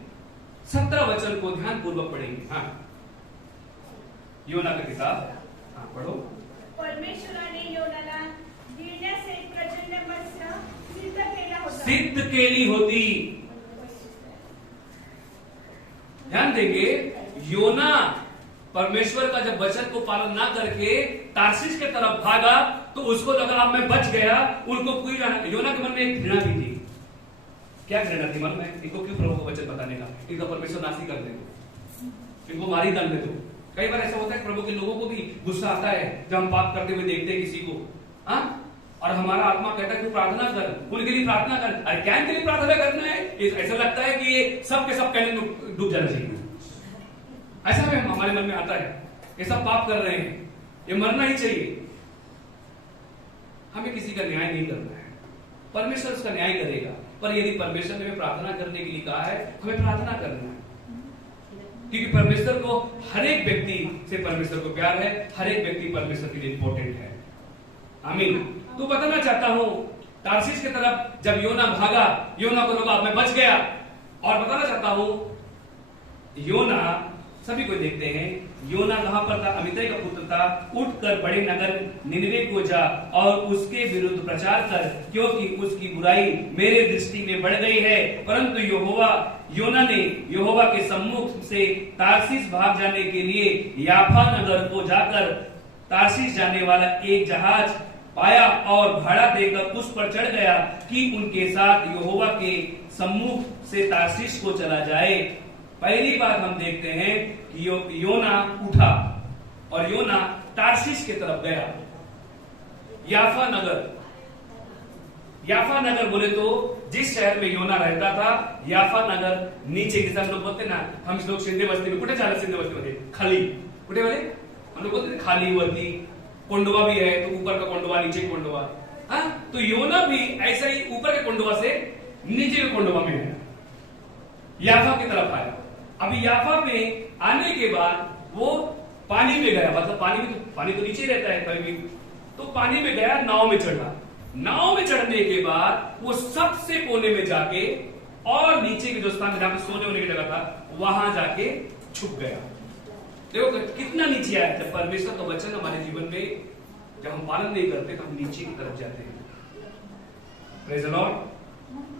17 वचन को ध्यान पूर्वक पढ़ेंगे। हाँ, योना की किताब, हाँ पढ़ो। परमेश्वराने योनाला गिळण्याचे प्रचंड मत्स्य सिद्ध केला होता। सिद्ध केली होती। ध्यान देंगे, योना परमेश्वर का जब वचन को पालन ना करके तार्शीश की तरफ भागा तो उसको लगा अब मैं बच गया। उनको कोई, योना के मन में एक घृणा भी थी। क्या घृणा थी मन में? इनको क्यों प्रभु को वचन बताने का? इनका परमेश्वर नासी कर दे, इनको मारी डालने दो। कई बार ऐसा होता है प्रभु के लोगों को भी गुस्सा आता है जब हम पाप करते हुए देखते हैं किसी को, हाँ, और हमारा आत्मा कहता है तू प्रार्थना कर, उनके लिए प्रार्थना कर। अरे क्या इनके लिए प्रार्थना करना है? ऐसा लगता है कि ये सब के सब कहने में डूब जाना चाहिए। ऐसा में हमारे मन में आता है, ये सब पाप कर रहे हैं, ये मरना ही चाहिए। हमें किसी का न्याय नहीं करना है, परमेश्वर उसका न्याय करेगा। पर यदि परमेश्वर ने हमें प्रार्थना करने के लिए कहा है, हमें प्रार्थना करना है, क्योंकि परमेश्वर को, हर एक व्यक्ति से परमेश्वर को प्यार है, हर एक व्यक्ति परमेश्वर के लिए इंपॉर्टेंट है। आमीन। तो बताना चाहता हूं, तार्शीश की तरफ जब योना भागा, योना को लगा मैं बच गया। और बताना चाहता हूं, योना, सभी को देखते हैं, योना कहां पर था? अमित्तै का पुत्र था। उठकर बड़े नगर निनवे को जा और उसके विरुद्ध प्रचार कर, क्योंकि उसकी बुराई मेरे दृष्टि में बढ़ गई है। परंतु योना ने यहोवा के सम्मुख से तार्शीश भाग जाने के लिए याफा नगर को जाकर तार्शीश जाने वाला एक जहाज पाया और भाड़ा देकर उस पर चढ़ गया कि उनके साथ यहोवा के सम्मुख से तार्शीश को चला जाए। पहली बात हम देखते हैं कि योना उठा और योना तार्शीश की तरफ गया। याफा नगर बोले तो जिस शहर में योना रहता था, याफा नगर नीचे, जैसे हम लोग बोलते ना, हम लोग सिंधे बस्ती में, कुठे चालत सिंधे बस्ती मध्ये खाली, कुठे वाले हम लोग बोलते खाली वरती, कोंडवा भी है तो ऊपर का कोंडवा, नीचे का कोंडवा। हाँ, तो योना भी ऐसा ही ऊपर के कोंडवा से नीचे के कोंडवा में है, याफा की तरफ आया। अभी याफा में आने के बाद वो पानी में गया, मतलब पानी तो नीचे रहता है कभी भी, तो पानी में गया, नाव में चढ़ा। नाव में चढ़ने के बाद वो सबसे कोने में जाके और नीचे के जो स्थान जहां पे सोने होने की जगह था वहां जाके छुप गया। देखो कितना नीचे आया। जब परमेश्वर का वचन हमारे जीवन में जब हम पालन नहीं करते तो हम नीचे की तरफ जाते हैं। प्रेज़ द लॉर्ड,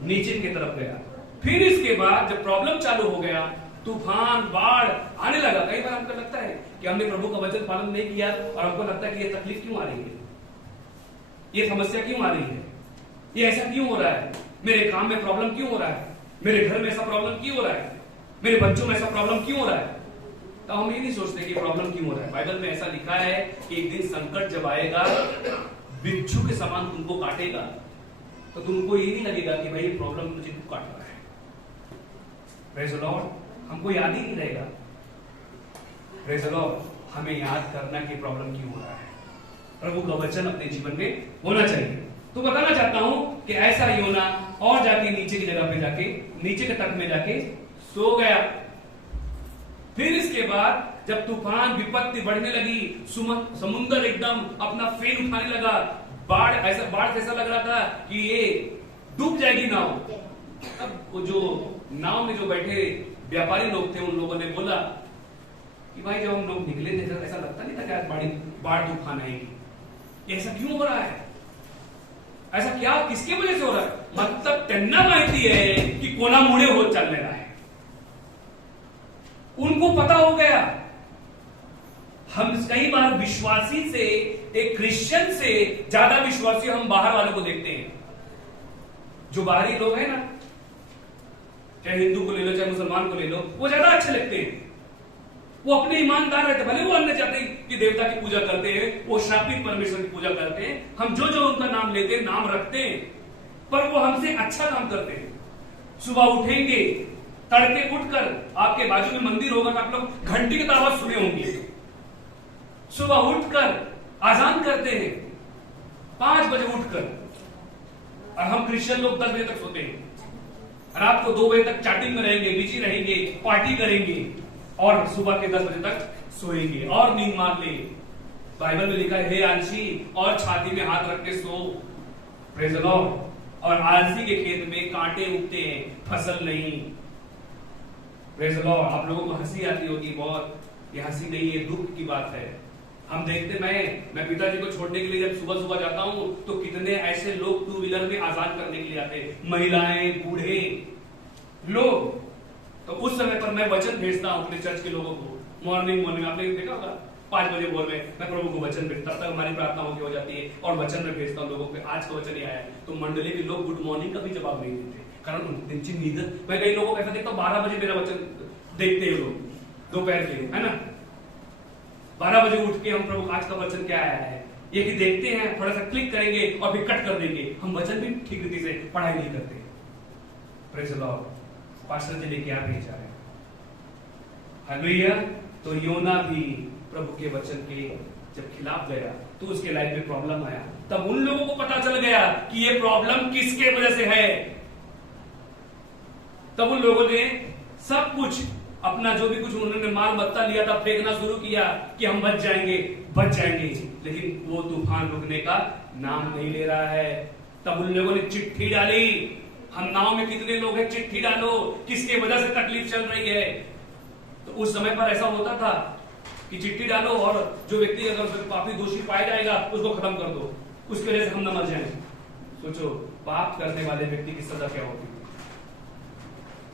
नीचे की तरफ गया। फिर इसके बाद जब प्रॉब्लम चालू हो गया, तूफान बाढ़ आने लगा। कई बार हमको लगता है कि हमने प्रभु का वचन पालन नहीं किया और हमको लगता है कि ये तकलीफ क्यों आ रही है, ये समस्या क्यों आ रही है, ये ऐसा क्यों हो रहा है, मेरे काम में प्रॉब्लम क्यों हो रहा है, मेरे घर में ऐसा प्रॉब्लम क्यों हो रहा है, मेरे बच्चों में ऐसा प्रॉब्लम क्यों हो रहा है। तो हम ये नहीं सोचते कि प्रॉब्लम क्यों हो रहा है। बाइबल में ऐसा लिखा है कि एक दिन संकट जब आएगा, बिच्छू के समान तुमको काटेगा, तो तुमको ये नहीं लगेगा कि भाई प्रॉब्लम मुझे काट रहा है। प्रेज़ द लॉर्ड, हमको याद ही नहीं रहेगा। प्रेज़ द लॉर्ड, हमें याद करना कि प्रॉब्लम क्यों हो रहा है। प्रभु का वचन अपने जीवन में होना चाहिए। तो बताना चाहता हूं कि ऐसा योना और जाके नीचे की जगह पे जाके, नीचे के तट में जाके सो गया। फिर इसके बाद जब तूफान विपत्ति बढ़ने लगी, समुद्र एकदम अपना फेन उठाने लगा, बाढ़ कैसा लग रहा था कि ये डूब जाएगी नाव। अब वो जो नाव में जो बैठे व्यापारी लोग थे, उन लोगों ने बोला कि भाई जब हम लोग निकले थे ऐसा लगता नहीं था कि आज बाढ़ तूफान आएगी, ऐसा क्यों हो रहा है, ऐसा क्या किसके वजह से हो रहा है। मतलब त्यांना माहिती है कि कोणामुळे होत चाललेला आहे। उनको पता हो गया। हम कई बार विश्वासी से, एक क्रिश्चियन से ज्यादा विश्वासी हम बाहर वालों को देखते हैं। जो बाहरी लोग हैं ना, चाहे हिंदू को ले लो चाहे मुसलमान को ले लो, वो ज्यादा अच्छे लगते हैं। वो अपने ईमानदार रहते, भले वो अन्य जाति की देवता की पूजा करते हैं, वो शापित परमेश्वर की पूजा करते हैं, हम जो जो उनका नाम लेते हैं, नाम रखते हैं, पर वो हमसे अच्छा काम करते हैं। सुबह उठेंगे, तड़के उठकर, आपके बाजू में मंदिर होगा तो आप लोग घंटी की आवाज सुने होंगे। सुबह उठकर आजान करते हैं 5 बजे उठकर, और हम क्रिश्चियन लोग 10 बजे तक सोते हैं। रात को 2 बजे तक चैटिंग में रहेंगे, बिजी रहेंगे, पार्टी करेंगे, और सुबह के 10 बजे तक सोएंगे और नींद मार ले। बाइबल में लिखा है, हे आलसी, और छाती में हाथ रख के सो। Praise the Lord. और आलसी के खेत में कांटे उगते हैं, फसल नहीं। Praise the Lord. आप लोगों को हंसी आती होगी बहुत, ये हंसी नहीं है, दुख की बात है। हम देखते, मैं पिताजी को छोड़ने के लिए जब सुबह सुबह जाता हूं तो कितने ऐसे लोग 2 व्हीलर में आजान करने के लिए आते, महिलाएं, बूढ़े लोग। तो उस समय पर मैं वचन भेजता हूं अपने चर्च के लोगों को। मॉर्निंग आपने देखा होगा 5 बजे भोर में मैं प्रभु को वचन भेजता, तब तक हमारी प्रार्थना हो जाती है और वचन में भेजता हूं लोगों को। आज का वचन ये आया, तो मंडली के लोग गुड मॉर्निंग का भी जवाब नहीं देते, कारण उनकी नींद। मैं कई लोगों को ऐसा देखता हूं 12 बजे मेरा वचन देखते हैं लोग, दोपहर के, है ना। 12 बजे उठ के हम प्रभु आज का वचन क्या आया है ये भी देखते हैं, थोड़ा सा क्लिक करेंगे और फिर कट कर देंगे। हम वचन भी ठीक रीति से पढ़ाई नहीं करते। Praise the Lord. पास्टर जी ने क्या भेजा है, हालेलुया। तो योना भी प्रभु के वचन के जब खिलाफ गया तो उसके लाइफ में प्रॉब्लम आया। तब उन लोगों को पता चल गया कि ये प्रॉब्लम किसके वजह से है। तब उन लोगों ने सब कुछ अपना जो भी कुछ उन्होंने माल मत्ता लिया था फेंकना शुरू किया कि हम बच जाएंगे। लेकिन वो तूफान रुकने का नाम नहीं ले रहा है। तब उन लोगों ने चिट्ठी डाली, हम नाव में कितने लोग हैं, चिट्ठी डालो, किसके वजह से तकलीफ चल रही है। तो उस समय पर ऐसा होता था कि चिट्ठी डालो और जो व्यक्ति अगर पापी दोषी पाया जाएगा उसको खत्म कर दो, उसकी वजह से हम न मर जाएं। सोचो पाप करने वाले व्यक्ति की सजा क्या होती है।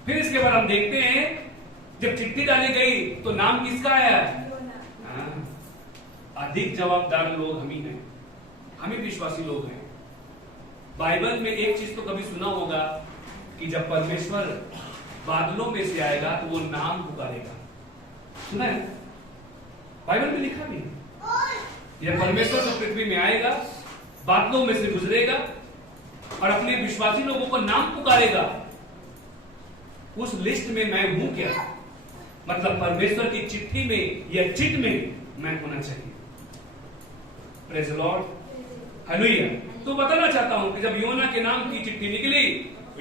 फिर इसके बाद हम देखते हैं जब चिट्ठी डाली गई तो नाम किसका आया। अधिक जवाबदार लोग हम ही हैं, हम ही विश्वासी लोग हैं। बाइबल में एक चीज तो कभी सुना होगा कि जब परमेश्वर बादलों में से आएगा तो वो नाम पुकारेगा, सुना है, बाइबल में लिखा भी है। यह परमेश्वर तो पृथ्वी में आएगा, बादलों में से गुजरेगा और अपने विश्वासी लोगों को नाम पुकारेगा। उस लिस्ट में मैं हूं क्या, मतलब परमेश्वर की चिट्ठी में या चिट में मैं होना चाहिए। Praise the lord, hallelujah. तो बताना चाहता हूं कि जब योना के नाम की चिट्ठी निकली,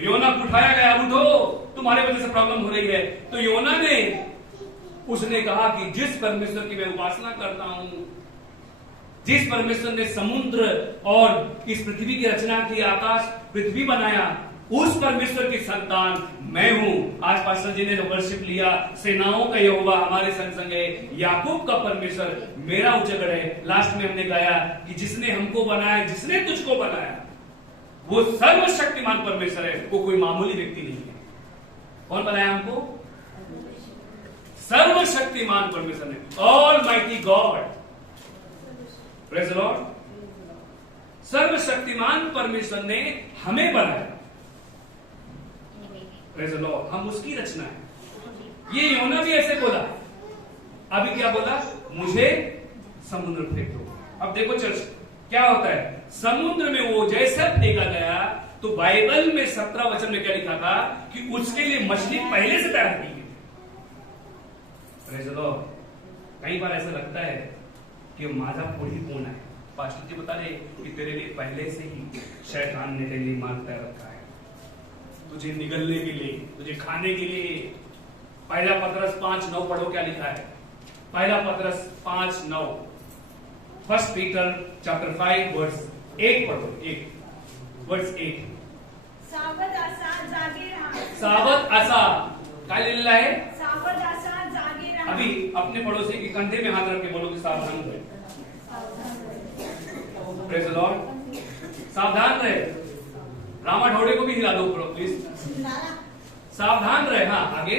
योना को उठाया गया, उठो तुम्हारे वजह से प्रॉब्लम हो रही है। तो योना ने उसने कहा कि जिस परमेश्वर की मैं उपासना करता हूं, जिस परमेश्वर ने समुद्र और इस पृथ्वी की रचना की, आकाश पृथ्वी बनाया, उस परमेश्वर की संतान मैं हूं। आज पास्टर जी ने जो वर्शिप लिया, सेनाओं का यहोवा हमारे संग संग है, याकूब का परमेश्वर मेरा उजागर है। लास्ट में हमने गाया कि जिसने हमको बनाया, जिसने तुझको बनाया, वो सर्वशक्तिमान परमेश्वर है, वो कोई मामूली व्यक्ति नहीं है। कौन बनाया हमको? सर्वशक्तिमान परमेश्वर ने, all mighty God, praise the Lord. सर्वशक्तिमान परमेश्वर ने हमें बनाया, प्रेज द लॉर्ड। हम उसकी रचना है। ये योना भी ऐसे बोला, अभी क्या बोला? मुझे समुद्र फेंक दो। अब देखो चर्च क्या होता है, समुद्र में वो जैसा फेंका गया, तो बाइबल में 17 वचन में क्या लिखा था कि उसके लिए मछली पहले से तैयार की है। Praise the Lord. कई बार ऐसा लगता है कि माझा पुढे कौन है? पास्टर जी बता रहे कि तेरे लिए पहले से ही शैतान ने तेरे लिए मार्ग तैयार रखा है, तुझे निगलने के लिए, तुझे खाने के लिए। पहला पतरस 5:9 पढ़ो, क्या लिखा है? पहला पतरस 5:9, फर्स्ट पीटर चैप्टर 5 वर्स 1 पढ़ो, 1 वर्स 1। सावध असा जागे रहा। सावध असा काय लिहिलेलं आहे? सावध असा जागे रहा। अभी अपने पड़ोसी के कंधे में हाथ रख के बोलो कि सावधान रहे। Praise the Lord. सावधान रहे। रामा ढोड़े को भी हिला दो प्लीज। सावधान रहे। हाँ, आगे।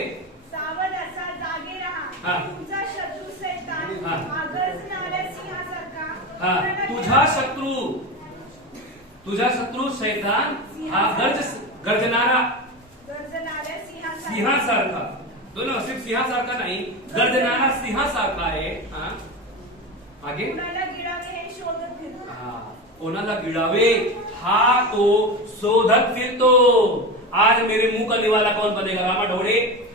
सावध असा जागे रहा। हाँ। तुझा शत्रु शैतान हाँ। गर्जणाऱ्या सिंहासारखा। हाँ, तुझा शत्रु शैतान हा गर्जणाऱ्या सिंहासारखा। दोनों, सिर्फ सिंहासारखा नाही, गर्जणारा सिंहासारखा आहे। हाँ, आगे। कोणाला गिळावे हे शोधत फिरतो। हाँ, कोणाला गिळावे हा तो शोधत फिरतो। आज मेरे मुंह का निवाला कौन बनेगा? रामा ढोड़े,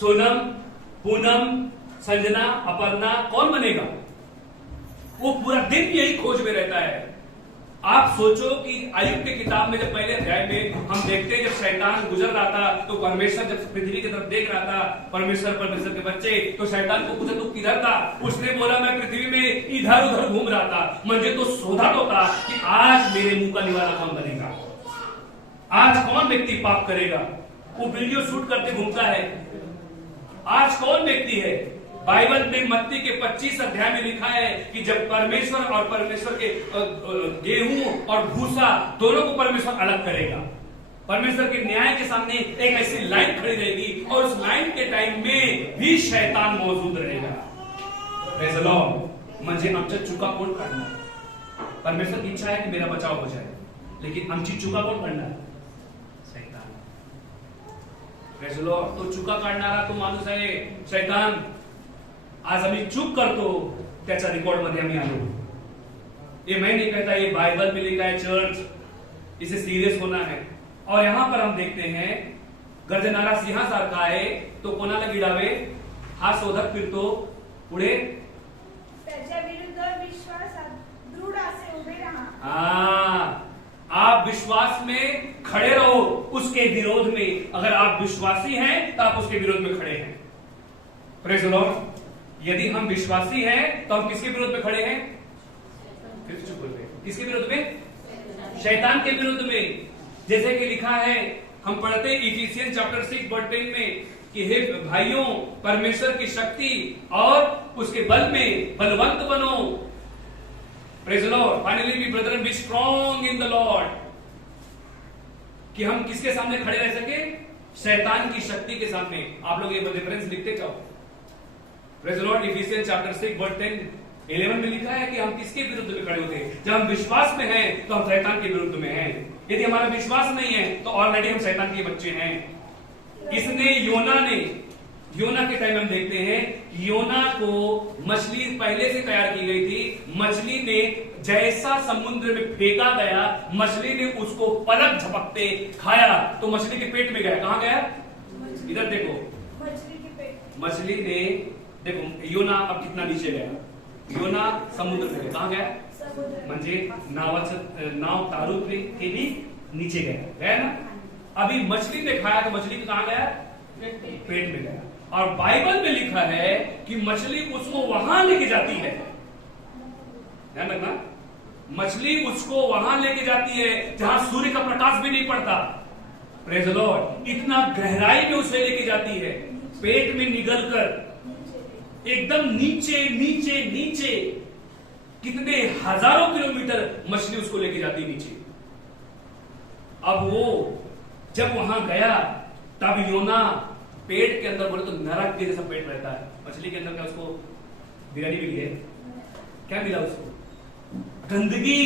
सोनम, पूनम, संजना, अपर्णा, कौन बनेगा? वो पूरा दिन यही खोज में रहता है। आप सोचो कि आयुब की किताब में जब पहले अध्याय में हम देखते हैं, जब शैतान गुजर रहा था, तो परमेश्वर जब पृथ्वी की तरफ देख रहा था, परमेश्वर के बच्चे, तो शैतान को पूछा तू किधर था? उसने बोला मैं पृथ्वी में इधर उधर घूम रहा था। मुझे तो शोधा तो था कि आज मेरे मुंह का निवाला कौन बनेगा, आज कौन व्यक्ति पाप करेगा। वो वीडियो शूट करके घूमता है। आज कौन व्यक्ति है? बाइबल में मत्ती के 25 अध्याय में लिखा है कि जब परमेश्वर और परमेश्वर के गेहूं और भूसा दोनों को परमेश्वर अलग करेगा, परमेश्वर के न्याय के सामने एक ऐसी लाइन खड़ी रहेगी और उस लाइन के टाइम में भी शैतान मौजूद रहेगा। Praise the Lord. म्हणजे आमच्या चुका कोण काढणार? परमेश्वर की इच्छा है कि मेरा बचाव हो जाए, लेकिन आमची चुका कोण काढणार? शैतान। Praise the Lord. तो चुका काढणारा तो माणूस आहे शैतान। आज आम्ही चूक करतो, त्याच्या रिकॉर्ड मध्ये आम्ही आलो। ये मैं नहीं कहता, ये बाइबल में लिखा है, चर्च इसे सीरियस होना है। और यहां पर हम देखते हैं गर्जनारा सिंहासारखा आहे, तो कोणाला गिळावे हा शोधत फिरतो। पुढे त्याच्या विरुद्ध विश्वासात दृढ असे उभे रहा। हाँ, आप विश्वास में खड़े रहो उसके विरोध में। अगर आप विश्वासी हैं तो आप उसके विरोध में खड़े हैं। Praise the Lord. यदि हम विश्वासी हैं तो हम किसके विरोध में खड़े हैं? किसके विरोध में? शैतान के विरुद्ध में। जैसे कि लिखा है, हम पढ़ते इफिसियन चैप्टर 6 वर्स 10 में कि हे भाइयों, परमेश्वर की शक्ति और उसके बल में बलवंत बनो। Praise the Lord. Finally be brother be strong in the Lord. कि हम किसके सामने खड़े रह सके? शैतान की शक्ति के सामने। आप लोग ये रेफरेंस लिखते जाओ। Praise the Lord. Ephesian chapter 6 verse 10-11 में लिखा है कि हम किसके विरुद्ध में खड़े होते हैं? जब हम विश्वास में हैं तो हम शैतान के विरुद्ध में हैं। यदि हमारा विश्वास नहीं है तो ऑलरेडी हम शैतान के बच्चे हैं। इसने योना के टाइम हम देखते हैं, योना को मछली पहले से तैयार की गई थी। मछली ने जैसा समुद्र में फेंका गया, मछली ने उसको पलक झपकते खाया तो मछली के पेट में गया। कहां गया? इधर देखो, मछली के पेट। मछली ने, देखो योना अब कितना नीचे गया। योना समुद्र में कहां गया? म्हणजे नाव तारू केली नीचे गया ना। अभी मछली ने खाया तो मछली कहां गया? पेट में गया। और बाइबल में लिखा है कि मछली उसको वहां लेके जाती है। ध्यान रखना, मछली उसको वहां लेके जाती है जहां सूर्य का प्रकाश भी नहीं पड़ता। Praise the Lord. इतना गहराई में उसे लेके जाती है, पेट में निगल कर एकदम नीचे नीचे नीचे, कितने हजारों किलोमीटर मछली उसको लेके जाती है नीचे। अब वो जब वहां गया तब योना पेट के अंदर, बोले तो नरक के जैसा पेट रहता है मछली के अंदर। क्या उसको बिरयानी मिली है? क्या मिला उसको? गंदगी,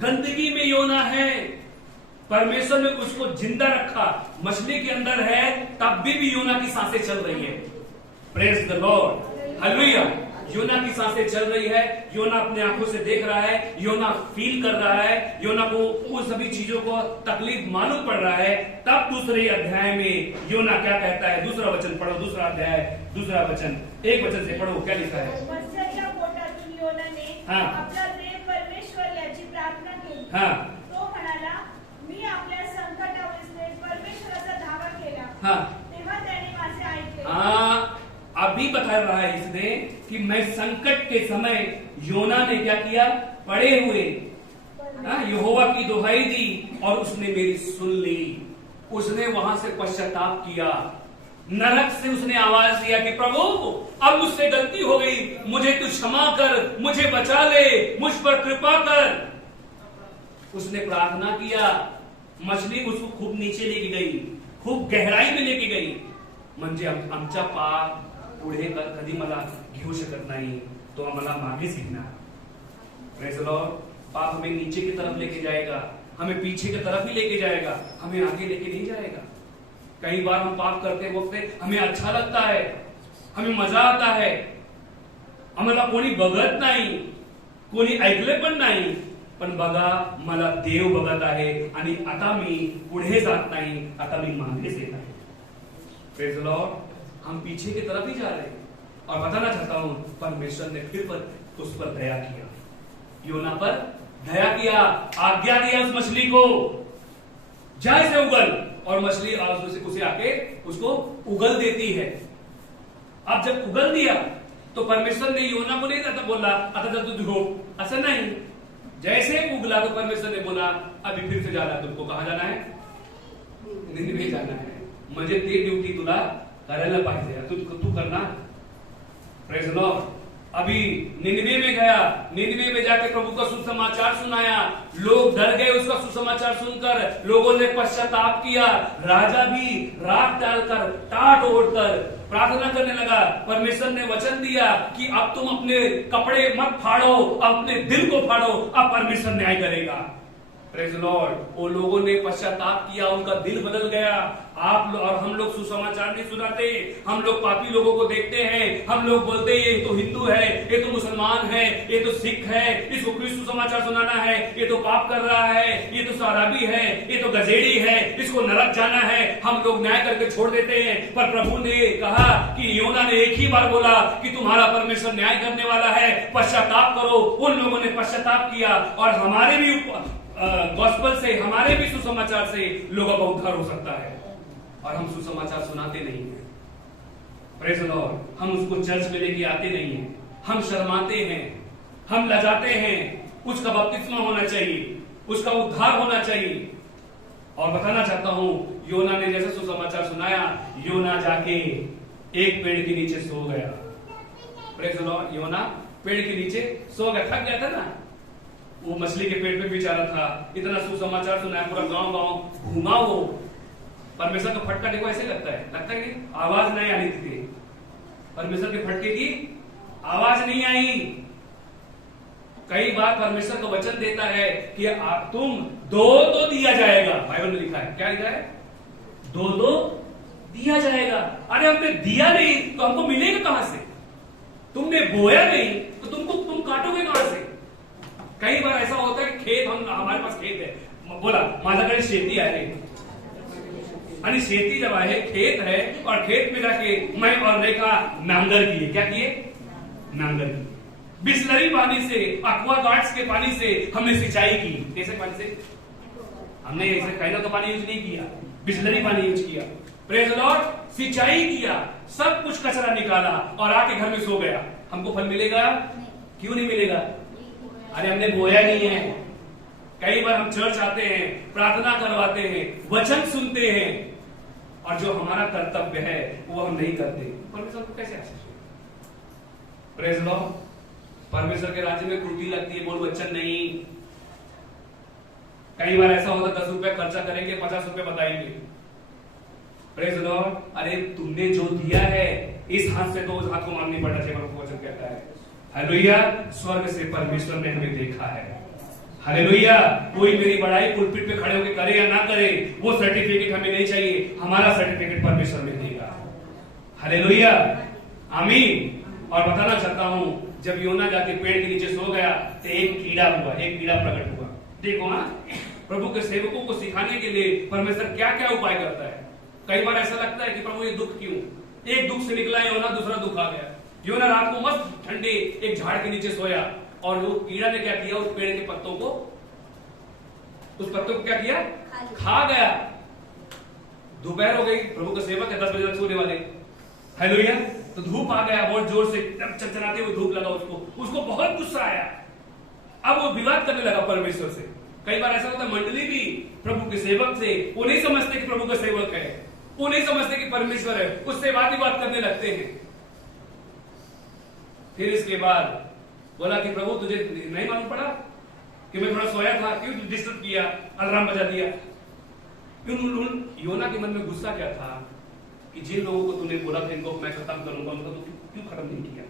गंदगी में योना है। परमेश्वर ने उसको जिंदा रखा, मछली के अंदर है, तब भी योना की सांसें चल रही है। Praise the lord, hallelujah. योना की सांसें चल रही है, योना अपने आंखों से देख रहा है, योना फील कर रहा है, योना को उन सभी चीजों को तकलीफ मालूम पड़ रहा है। तब दूसरे अध्याय में योना क्या कहता है? दूसरा वचन पढ़ो, दूसरा अध्याय, दूसरा वचन, एक वचन से पढ़ो, क्या लिखा है? मत्स्याच्या पोटातून योनाने आपला देव परमेश्वर याची प्रार्थना केली। तो म्हणाला, मी आपल्या संकटावस्थेत परमेश्वराचा धावा केला, तेव्हा त्याने माझे ऐकले। अभी बता रहा है इसने कि मैं संकट के समय, योना ने क्या किया? पड़े हुए यहोवा की दुहाई दी और उसने मेरी सुन ली। उसने वहां से पश्चाताप किया, नरक से उसने आवाज दिया कि प्रभु अब मुझसे गलती हो गई, मुझे तू क्षमा कर, मुझे बचा ले, मुझ पर कृपा कर। उसने प्रार्थना किया। मछली उसको खूब नीचे लेके गई, खूब गहराई में लेके गई, म्हणजे आमचा पाप पुढे कधी मला घेऊ शकत नाही, तो आम्हाला मागे सीखना। Praise the Lord. पाप हमें नीचे की तरफ लेके जाएगा, हमें पीछे की तरफ ही लेके जाएगा, हमें आगे लेके नहीं जाएगा। कई बार हम पाप करते वक्त हमें अच्छा लगता है, हमें मजा आता है, आम्हाला कोणी बघत नाही, कोणी ऐकले पण नाही, पण बघा मला देव बघत आहे आणि आता मी पुढे जात नाही, आता मी मागेच येत आहे। Praise the Lord. हम पीछे की तरफ ही जा रहे हैं। और बताना चाहता हूं, परमेश्वर ने फिर पर उस पर दया किया, योना पर दया किया, आज्ञा दिया उस मछली को, जा इसे उगल, और मछली उसे आके उसको उगल देती है। अब जब उगल दिया तो परमेश्वर ने योना को नहीं था बोला आता तू झोप, ऐसा नहीं। जैसे उगला तो परमेश्वर ने बोला अभी फिर से जाना, तुमको कहां जाना है? निनिवे जाना है, म्हणजे ते ड्यूटी तुला करायला पाहिजे, तू करना। Praise the Lord. अभी निनिवे में गया, निनिवे में जाके प्रभु का सुसमाचार सुनाया, लोग डर गए उसका सुसमाचार सुनकर, लोगों ने पश्चाताप किया। राजा भी राख डालकर, टाट ओढ़कर प्रार्थना करने लगा। परमेश्वर ने वचन दिया कि अब तुम अपने कपड़े मत फाड़ो, अपने दिल को फाड़ो, अब परमेश्वर न्याय करेगा। Praise Lord. वो लोगों ने पश्चाताप किया, उनका दिल बदल गया। आप और हम लोग सुसमाचार नहीं सुनाते, हम लोग पापी लोगों को देखते हैं, हम लोग बोलते हैं ये तो हिंदू है, ये तो मुसलमान है, ये तो सिख है, इसको क्यों सुसमाचार सुनाना है, ये तो पाप कर रहा है, ये तो शराबी है, ये तो गजेड़ी है, इसको नरक जाना है। हम लोग न्याय करके छोड़ देते हैं। पर प्रभु ने कहा कि योना ने एक ही बार बोला कि तुम्हारा परमेश्वर न्याय करने वाला है, पश्चाताप करो। उन लोगों ने पश्चाताप किया और हमारे भी गॉस्पेल से, हमारे भी सुसमाचार से लोगों का उद्धार हो सकता है। और हम सुसमाचार सुनाते नहीं हैं। Praise the Lord. हम उसको चर्च में लेके आते नहीं हैं, हम शर्माते हैं, हम लजाते हैं। उसका बपतिस्मा होना चाहिए, उसका उद्धार होना चाहिए। और बताना चाहता हूं, योना ने जैसे सुसमाचार सुनाया, योना जाके एक पेड़ के नीचे सो गया। Praise the Lord. योना पेड़ के नीचे सो गया, थक गया था ना, वो मछली के पेट में बेचारा था। इतना सुसमाचार सुनाया, पूरा गांव गांव घुमा वो। परमेश्वर का फटका देखो ऐसे लगता है कि आवाज नहीं आनी थी। परमेश्वर के फटके की आवाज नहीं आई। कई बार परमेश्वर का वचन देता है कि तुम दो दिया जाएगा। बाइबल में लिखा है, क्या लिखा है? दो दिया जाएगा। अरे हमने दिया नहीं तो हमको मिलेगा कहां से? तुमने बोया नहीं तो तुम काटोगे कहां से? कई बार ऐसा होता है, खेत हमारे पास खेत है, बोला माझ्याकडे शेती आहे, आणि शेती जब आहे, खेत है, और खेत में जाके मैं और रेखा नांगर किए। क्या किए? नांगर किए। बिस्लरी पानी से, एक्वा गार्ड्स के पानी से हमने सिंचाई की। कैसे पानी से? हमने ऐसे कहना तो पानी यूज नहीं किया, बिस्लरी पानी यूज किया। प्रेज लॉर्ड, सिंचाई किया, सब कुछ कचरा निकाला और आके घर में सो गया, हमको फल मिलेगा? क्यों नहीं मिलेगा? अरे हमने बोया नहीं है। कई बार हम चर्च आते हैं, प्रार्थना करवाते हैं, वचन सुनते हैं, और जो हमारा कर्तव्य है वो हम नहीं करते। परमेश्वर को कैसे आशीष? प्रेज लॉर्ड, परमेश्वर के राज्य में कुर्ती लगती है, बोल वचन नहीं। कई बार ऐसा होता 10 रुपए खर्चा करेंगे, 50 रुपए बताएंगे। प्रेज लॉर्ड, अरे तुमने जो दिया है इस हाथ से तो उस हाथ को मांगनी पड़ना चाहिए, वचन कहता है। हालेलुया, स्वर्ग से परमेश्वर ने हमें देखा है। हालेलुया, कोई मेरी बड़ाई पुलपिट पे खड़े होकर करे या ना करे, वो सर्टिफिकेट हमें नहीं चाहिए, हमारा सर्टिफिकेट परमेश्वर में देगा। हालेलुया, आमीन। और बताना चाहता हूं, जब योना जाके पेड़ के नीचे सो गया तो एक कीड़ा हुआ, एक कीड़ा प्रकट हुआ। देखो ना, प्रभु के सेवकों को सिखाने के लिए परमेश्वर क्या क्या उपाय करता है। कई बार ऐसा लगता है कि प्रभु ये दुख क्यों? एक दुख से निकला योना, दूसरा दुख आ गया। योना रात को मस्त ठंडे एक झाड़ के नीचे सोया, और वो कीड़ा ने क्या किया, उस पेड़ के पत्तों को, उस पत्तों को क्या किया? खा गया। दोपहर हो गई, प्रभु के सेवक है 10 बजे तक सोने वाले। हालेलुया, तो धूप आ गया, बहुत जोर से चचनाते हुए धूप लगा उसको बहुत गुस्सा आया। अब वो विवाद करने लगा परमेश्वर से। कई बार ऐसा होता है, मंडली भी प्रभु के सेवक से, वो नहीं समझते कि प्रभु का सेवक है, वो नहीं समझते कि परमेश्वर है, उससे बात ही बात करने लगते हैं। फिर इसके बाद बोला कि प्रभु तुझे नहीं मालूम पड़ा कि मैं थोड़ा सोया था, क्यों डिस्टर्ब किया, अलार्म बजा दिया? योना के मन में गुस्सा क्या था कि जिन लोगों को तूने बोला था इनको मैं खत्म करूंगा, उनको तो क्यों खत्म नहीं किया?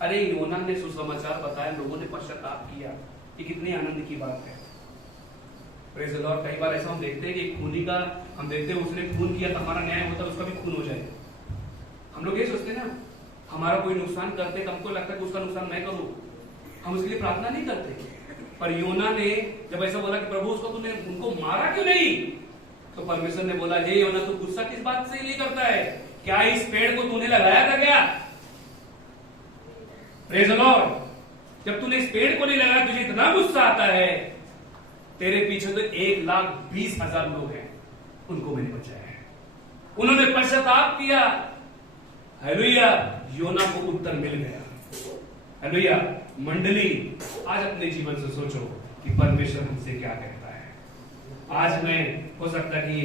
अरे योना ने सुसमाचार बताया, लोगों ने पश्चाताप किया, ये कितनी आनंद की बात है। Praise the Lord. कई बार ऐसा हम देखते हैं कि खूनी का, हम देखते हैं उसने खून किया तो हमारा न्याय होता है, उसका भी खून हो जाए। हम लोग ये सोचते हैं ना, हमारा कोई नुकसान करते तो हमको लगता है कि उसका नुकसान मैं करूं, हम उसके लिए प्रार्थना नहीं करते। पर योना ने जब ऐसा बोला कि प्रभु उसको तूने उनको मारा क्यों नहीं, तो परमेश्वर ने बोला, हे योना तू गुस्सा किस बात से लिए करता है? क्या इस पेड़ को तूने लगाया था क्या? Praise the Lord. जब तूने इस पेड़ को नहीं लगाया, तुझे इतना गुस्सा आता है, तेरे पीछे तो 1,20,000 लोग हैं, उनको मैंने बचाया है, उन्होंने पश्चाताप किया। हालेलुया, योना को उत्तर मिल गया। हालेलुया। मंडली, आज अपने जीवन से सोचो कि परमेश्वर हमसे क्या कहता है। आज मैं, हो सकता कि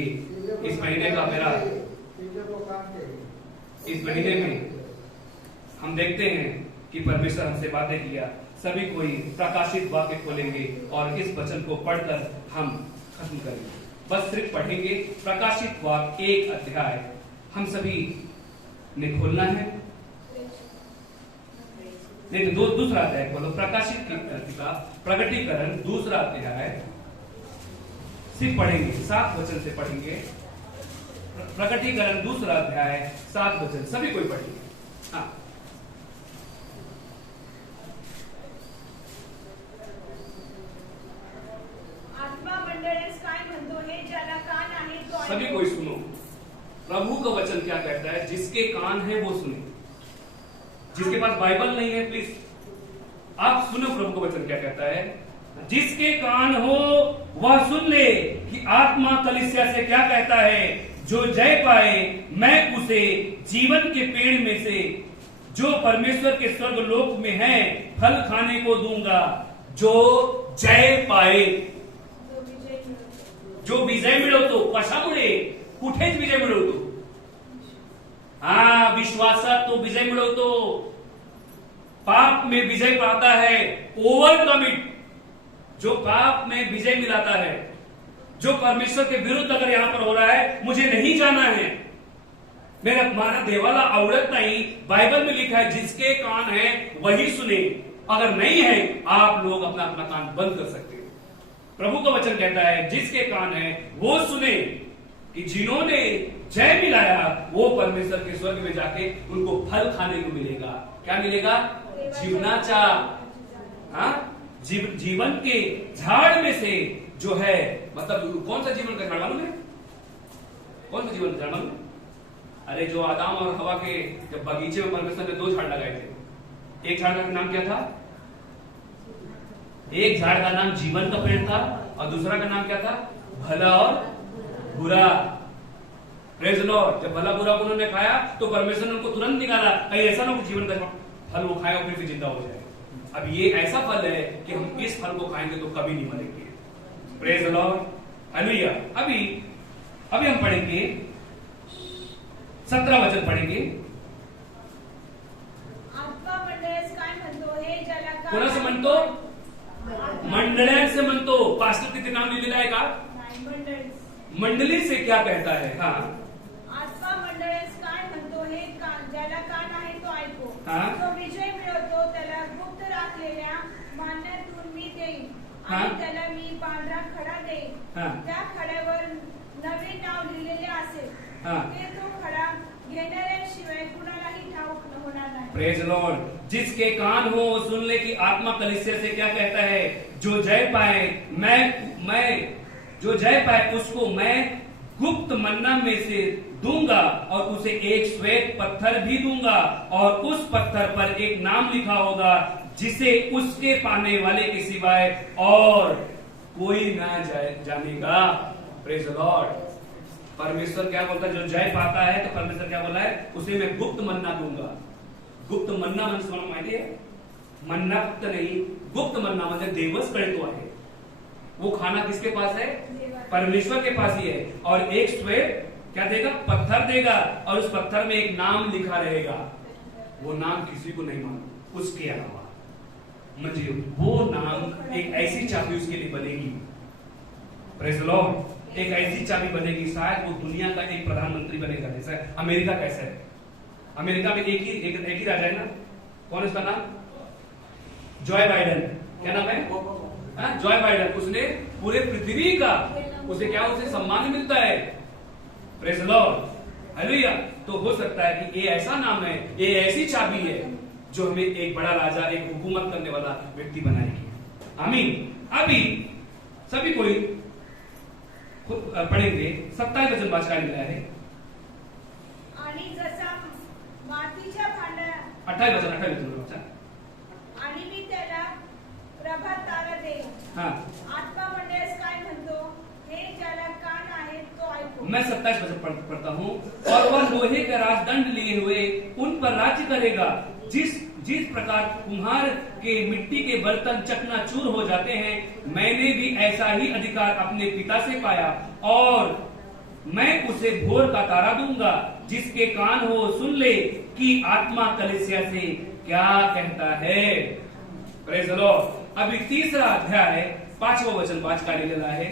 इस महीने का मेरा, इस महीने में हम देखते हैं कि परमेश्वर हमसे बातें किया। सभी कोई प्रकाशित वाक्य खोलेंगे और इस वचन को पढ़कर हम खत्म करेंगे। बस सिर्फ पढ़ेंगे प्रकाशित वाक्य 1 अध्याय हम सभी ने खोलना है। नहीं तो दूसरा अध्याय खोलो, प्रकाशित का प्रकटीकरण 2 अध्याय सिर्फ पढ़ेंगे, 7 वचन से पढ़ेंगे। प्रकटीकरण 2 अध्याय 7 वचन, सभी कोई पढ़ेंगे। हाँ, सभी कोई सुनो, प्रभु का वचन क्या कहता है। जिसके कान है वो सुने। जिसके पास बाइबल नहीं है प्लीज आप सुनो, प्रभु का वचन क्या कहता है। जिसके कान हो वह सुन ले कि आत्मा कलीसिया से क्या कहता है। जो जय पाए मैं उसे जीवन के पेड़ में से जो परमेश्वर के स्वर्ग लोक में है फल खाने को दूंगा। जो जय पाए, जो विजय मिळवतो, कशामुळे, कुठेच विजय मिळवतो? हाँ, विश्वासात तो विजय मिळवतो, पाप में विजय पाता है, ओवरकम इट। जो पाप में विजय मिलाता है, जो परमेश्वर के विरुद्ध अगर यहां पर हो रहा है, मुझे नहीं जाना है, मेरा माना देवाला आवड़त नहीं, बाइबल में लिखा है जिसके कान है वही सुने। अगर नहीं है, आप लोग अपना अपना कान बंद कर सकते हैं। प्रभु का वचन कहता है जिसके कान है वो सुने कि जिन्होंने जय मिलाया वो परमेश्वर के स्वर्ग में जाके उनको फल खाने को मिलेगा। क्या मिलेगा? जीवनाचा, हाँ, जीवन के झाड़ में से जो है, मतलब कौन सा जीवन का झाड़ मालूम है? कौन सा जीवन का झाड़ मालूम है? अरे जो आदम और हवा के जब बगीचे में परमेश्वर ने 2 झाड़ लगाए थे, एक झाड़ का नाम क्या था? एक झाड़ का नाम जीवन का पेड़ था और दूसरा का नाम क्या था? भला और बुरा। Praise Lord. जब भला बुरा उन्होंने खाया तो परमेश्वर ने उनको तुरंत निकाला, कहीं ऐसा ना हो जीवन का फल वो खाया और फिर जिंदा हो जाए। अब ये ऐसा फल है कि हम इस फल को खाएंगे तो कभी नहीं मरेंगे। Praise Lord, hallelujah. अभी हम पढ़ेंगे 17 वचन पढ़ेंगे। आत्मा मंडळेस काय म्हणतो, हे ज्याला काय कोणाचं म्हणतो? मंडळ्यांचे म्हणतो। पास्टर तिथे नाम लिहिलेलं आहे का? नाही, मंडळीस। मंडली से क्या कहता है? हाँ, आत्मा मंडळेस काय म्हणतो, हे ज्याला कान आहे तो ऐको। हा? जो विजय मिळवतो त्याला गुप्त राखलेल्या मान्यातून मी देईन हा? आणि त्याला मी पांढरा खडा देईन। हा? त्या खड्यावर नवे नाव लिहिलेले असेल, हा? ते तो खडा घेणाऱ्याशिवाय कुणालाही ठाऊक होणार नाही। Praise Lord. जिसके कान हो वो सुन ले कि आत्मा कलीसिया से क्या कहता है। जो जय पाए मैं जो जय पाए उसको मैं गुप्त मन्ना में से दूंगा और उसे एक श्वेत पत्थर भी दूंगा और उस पत्थर पर एक नाम लिखा होगा जिसे उसके पाने वाले के सिवाय और कोई ना जानेगा। Praise Lord. परमेश्वर क्या बोलता है? जो जय पाता है तो परमेश्वर क्या बोला है? उसे मैं गुप्त मन्ना दूंगा। गुप्त मन्ना म्हणजे तुम्हाला माहिती आहे? मन्ना फक्त नाही, गुप्त मन्ना म्हणजे देवच कळतो आहे। वो खाना किसके पास है? परमेश्वर के पास ही है। और एक श्वेत क्या देगा? पत्थर देगा और उस पत्थर में एक नाम लिखा रहेगा। वो नाम किसी को नहीं मालूम उसके अलावा। मुझे वो नाम एक ऐसी चाबी उसके लिए बनेगी। Praise Lord. एक ऐसी चाबी बनेगी, शायद वो दुनिया का एक प्रधानमंत्री बनेगा। जैसे अमेरिका कैसे है? अमेरिका में एक ही राजा है ना, कौन उसका नाम? Joy Biden. क्या नाम है? Joy Biden. उसने पूरे पृथ्वी का उसे सम्मान मिलता है। Praise Lord, hallelujah. तो हो सकता है कि ये ऐसा नाम है, ये ऐसी चाबी है जो हमें एक बड़ा राजा, एक हुकूमत करने वाला व्यक्ति बनाएगी। आमीन। अभी सभी कोई पढ़ेंगे 27 वचन वाचकाय मिला है। आणि जसा मातीच्या भांड्या 28 वचन वाचा। आणि मी त्याला प्रभात तारा देईन। हाँ, आत्मा मंडळेस काय म्हणतो, हे ज्याला कान आहेत तो ऐको। मैं 27 वचन पढ़ता हूँ। और वह लोहे का राजदंड लिए हुए उन पर राज्य करेगा। जिस प्रकार कुम्हार के मिट्टी के बर्तन चकनाचूर हो जाते हैं, मैंने भी ऐसा ही अधिकार अपने पिता से पाया और मैं उसे भोर का तारा दूंगा। जिसके कान हो सुन ले कि आत्मा कलीसिया से क्या कहता है। Praise Lord. अभी तीसरा अध्याय 5वां वचन वाचकाय लिहिलेला आहे।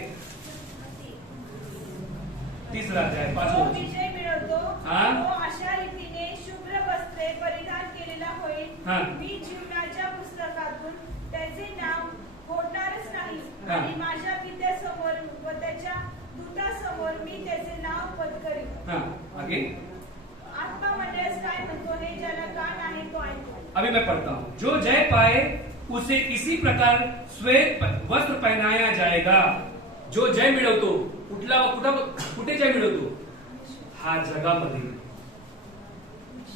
तीसरा अध्याय 5वां जो वचन। विजय मिळवतो हा? तो अशा रीतीने शुभ्र वस्त्रे परिधान केलेला होईल। हा? मी जीवनाच्या पुस्तकातून त्याचे नाव फोडणारच नाही हा? आणि माझ्या पित्यासमोर व त्याच्या दूतासमोर मी त्याचे नाव पत्करीन। हाँ, आगे। आत्मा मंडळेस काय म्हणतो, हे ज्याला कान आहे तो ऐको। अभी मैं पढ़ता हूं। जो जय पाए उसे इसी प्रकार श्वेत वस्त्र पहनाया जाएगा। जो जय मिळवतो, कुठे जय मिळवतो? हा जगामध्ये।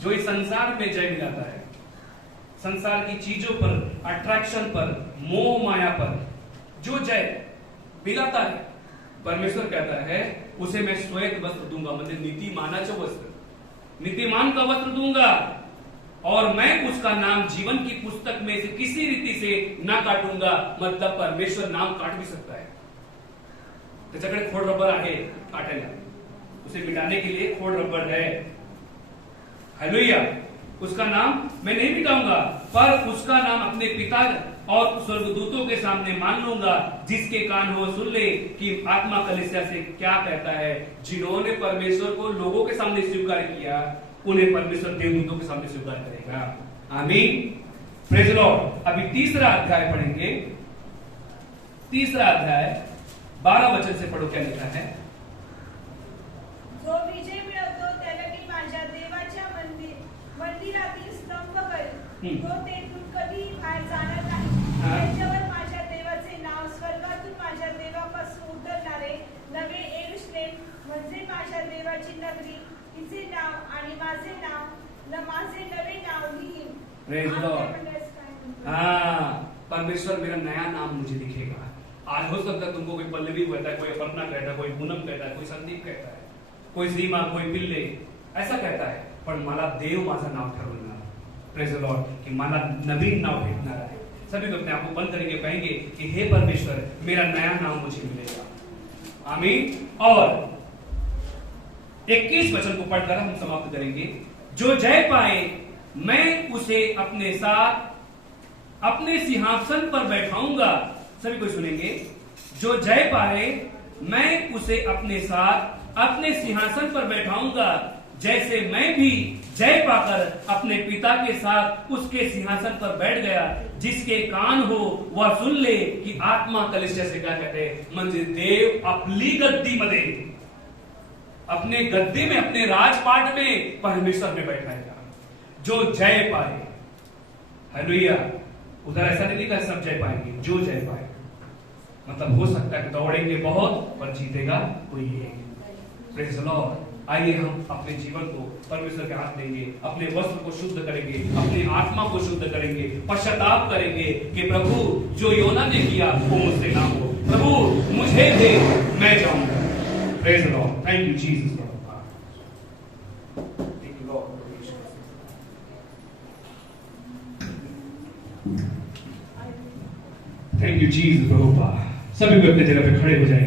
जो इस संसार में जय मिलाता है, संसार की चीजों पर, अट्रैक्शन पर, मोह माया पर जो जय मिलाता है, परमेश्वर कहता है उसे मैं श्वेत वस्त्र दूंगा। मतलब नीतिमानाचं वस्त्र, नीतिमान का वस्त्र दूंगा और मैं उसका नाम जीवन की पुस्तक में से किसी रीति से ना काटूंगा। मतलब परमेश्वर नाम काट भी सकता है। त्याच्याकडे खोड रबर आहे काटायला, उसे मिटाने के लिए खोड रबर है। हालेलुया। उसका नाम मैं नहीं मिटाऊंगा, पर उसका नाम अपने पिता और स्वर्गदूतों के सामने मान लूंगा। जिसके कान हो सुन ले कि आत्मा कलीसिया से क्या कहता है। जिन्होंने परमेश्वर को लोगों के सामने स्वीकार किया, उन्हें परमेश्वर देवदूतों के सामने स्वीकार करेगा। आमीन। Praise Lord. अभी तीसरा अध्याय पढ़ेंगे। तीसरा अध्याय 12 वचन से पढ़ो, क्या लिखा है? जो विजय मिळवतो त्याला मी माझ्या देवाच्या मंदिरातील स्तंभ करेन। तो तेथून कधीही बाहेर जाणार नाही। त्याच्यावर माझ्या देवाचे नाव, स्वर्गातून माझ्या देवापासून उतरणारे नवे यरूशलेम म्हणजे माझ्या देवाची नगरी, तिचे नाव आणि माझे नवे नाव लिहीन। Praise Lord. हाँ, परमेश्वर मेरा नया नाम मुझे लिखेगा। आज हो सकता है तुमको कोई पल्लवी कहता है, कोई अपर्णा कहता है, कोई पूनम कहता है, कोई संदीप कहता है, कोई सीमा, कोई पिल्ले ऐसा कहता है, पण मला देव माझं नाव ठरवणार, प्रेज द लॉर्ड, कि मला नवीन नाव भेटणार आहे। सभी को अपने आप को बंद करेंगे, कहेंगे कि हे परमेश्वर, मेरा नया नाम मुझे मिलेगा। आमीन। और 21 वचन को पढ़कर हम समाप्त करेंगे। जो जय पाए मैं उसे अपने साथ अपने सिंहासन पर बैठाऊंगा। सभी को सुनेंगे। जो जय पाए मैं उसे अपने साथ अपने सिंहासन पर बैठाऊंगा, जैसे मैं भी जय पाकर अपने पिता के साथ उसके सिंहासन पर बैठ गया। जिसके कान हो वह सुन ले कि आत्मा कलिसिया से क्या कहते हैं, म्हणजे देव आपली गद्दीमध्ये, अपने गद्दी में, अपने राजपाट में परमेश्वर में बैठाएगा। जो जय पाए, हालेलुया। उधर ऐसा नहीं लिखा सब जय पाएंगे, जो जय पाए, मतलब हो सकता है दौड़ेंगे बहुत पर जीतेगा कोई एक। Praise the Lord. आइए हम अपने जीवन को परमेश्वर के हाथ देंगे, अपने वस्त्र को शुद्ध करेंगे, अपनी आत्मा को शुद्ध करेंगे, पश्चाताप करेंगे कि प्रभु जो योना ने किया वो मुझसे ना हो, प्रभु मुझे दे, मैं जाऊंगा। Praise the lord. Thank you Jesus. Thank you Jesus. प्रभु सभी को अपने जगह पे खड़े हो जाएंगे।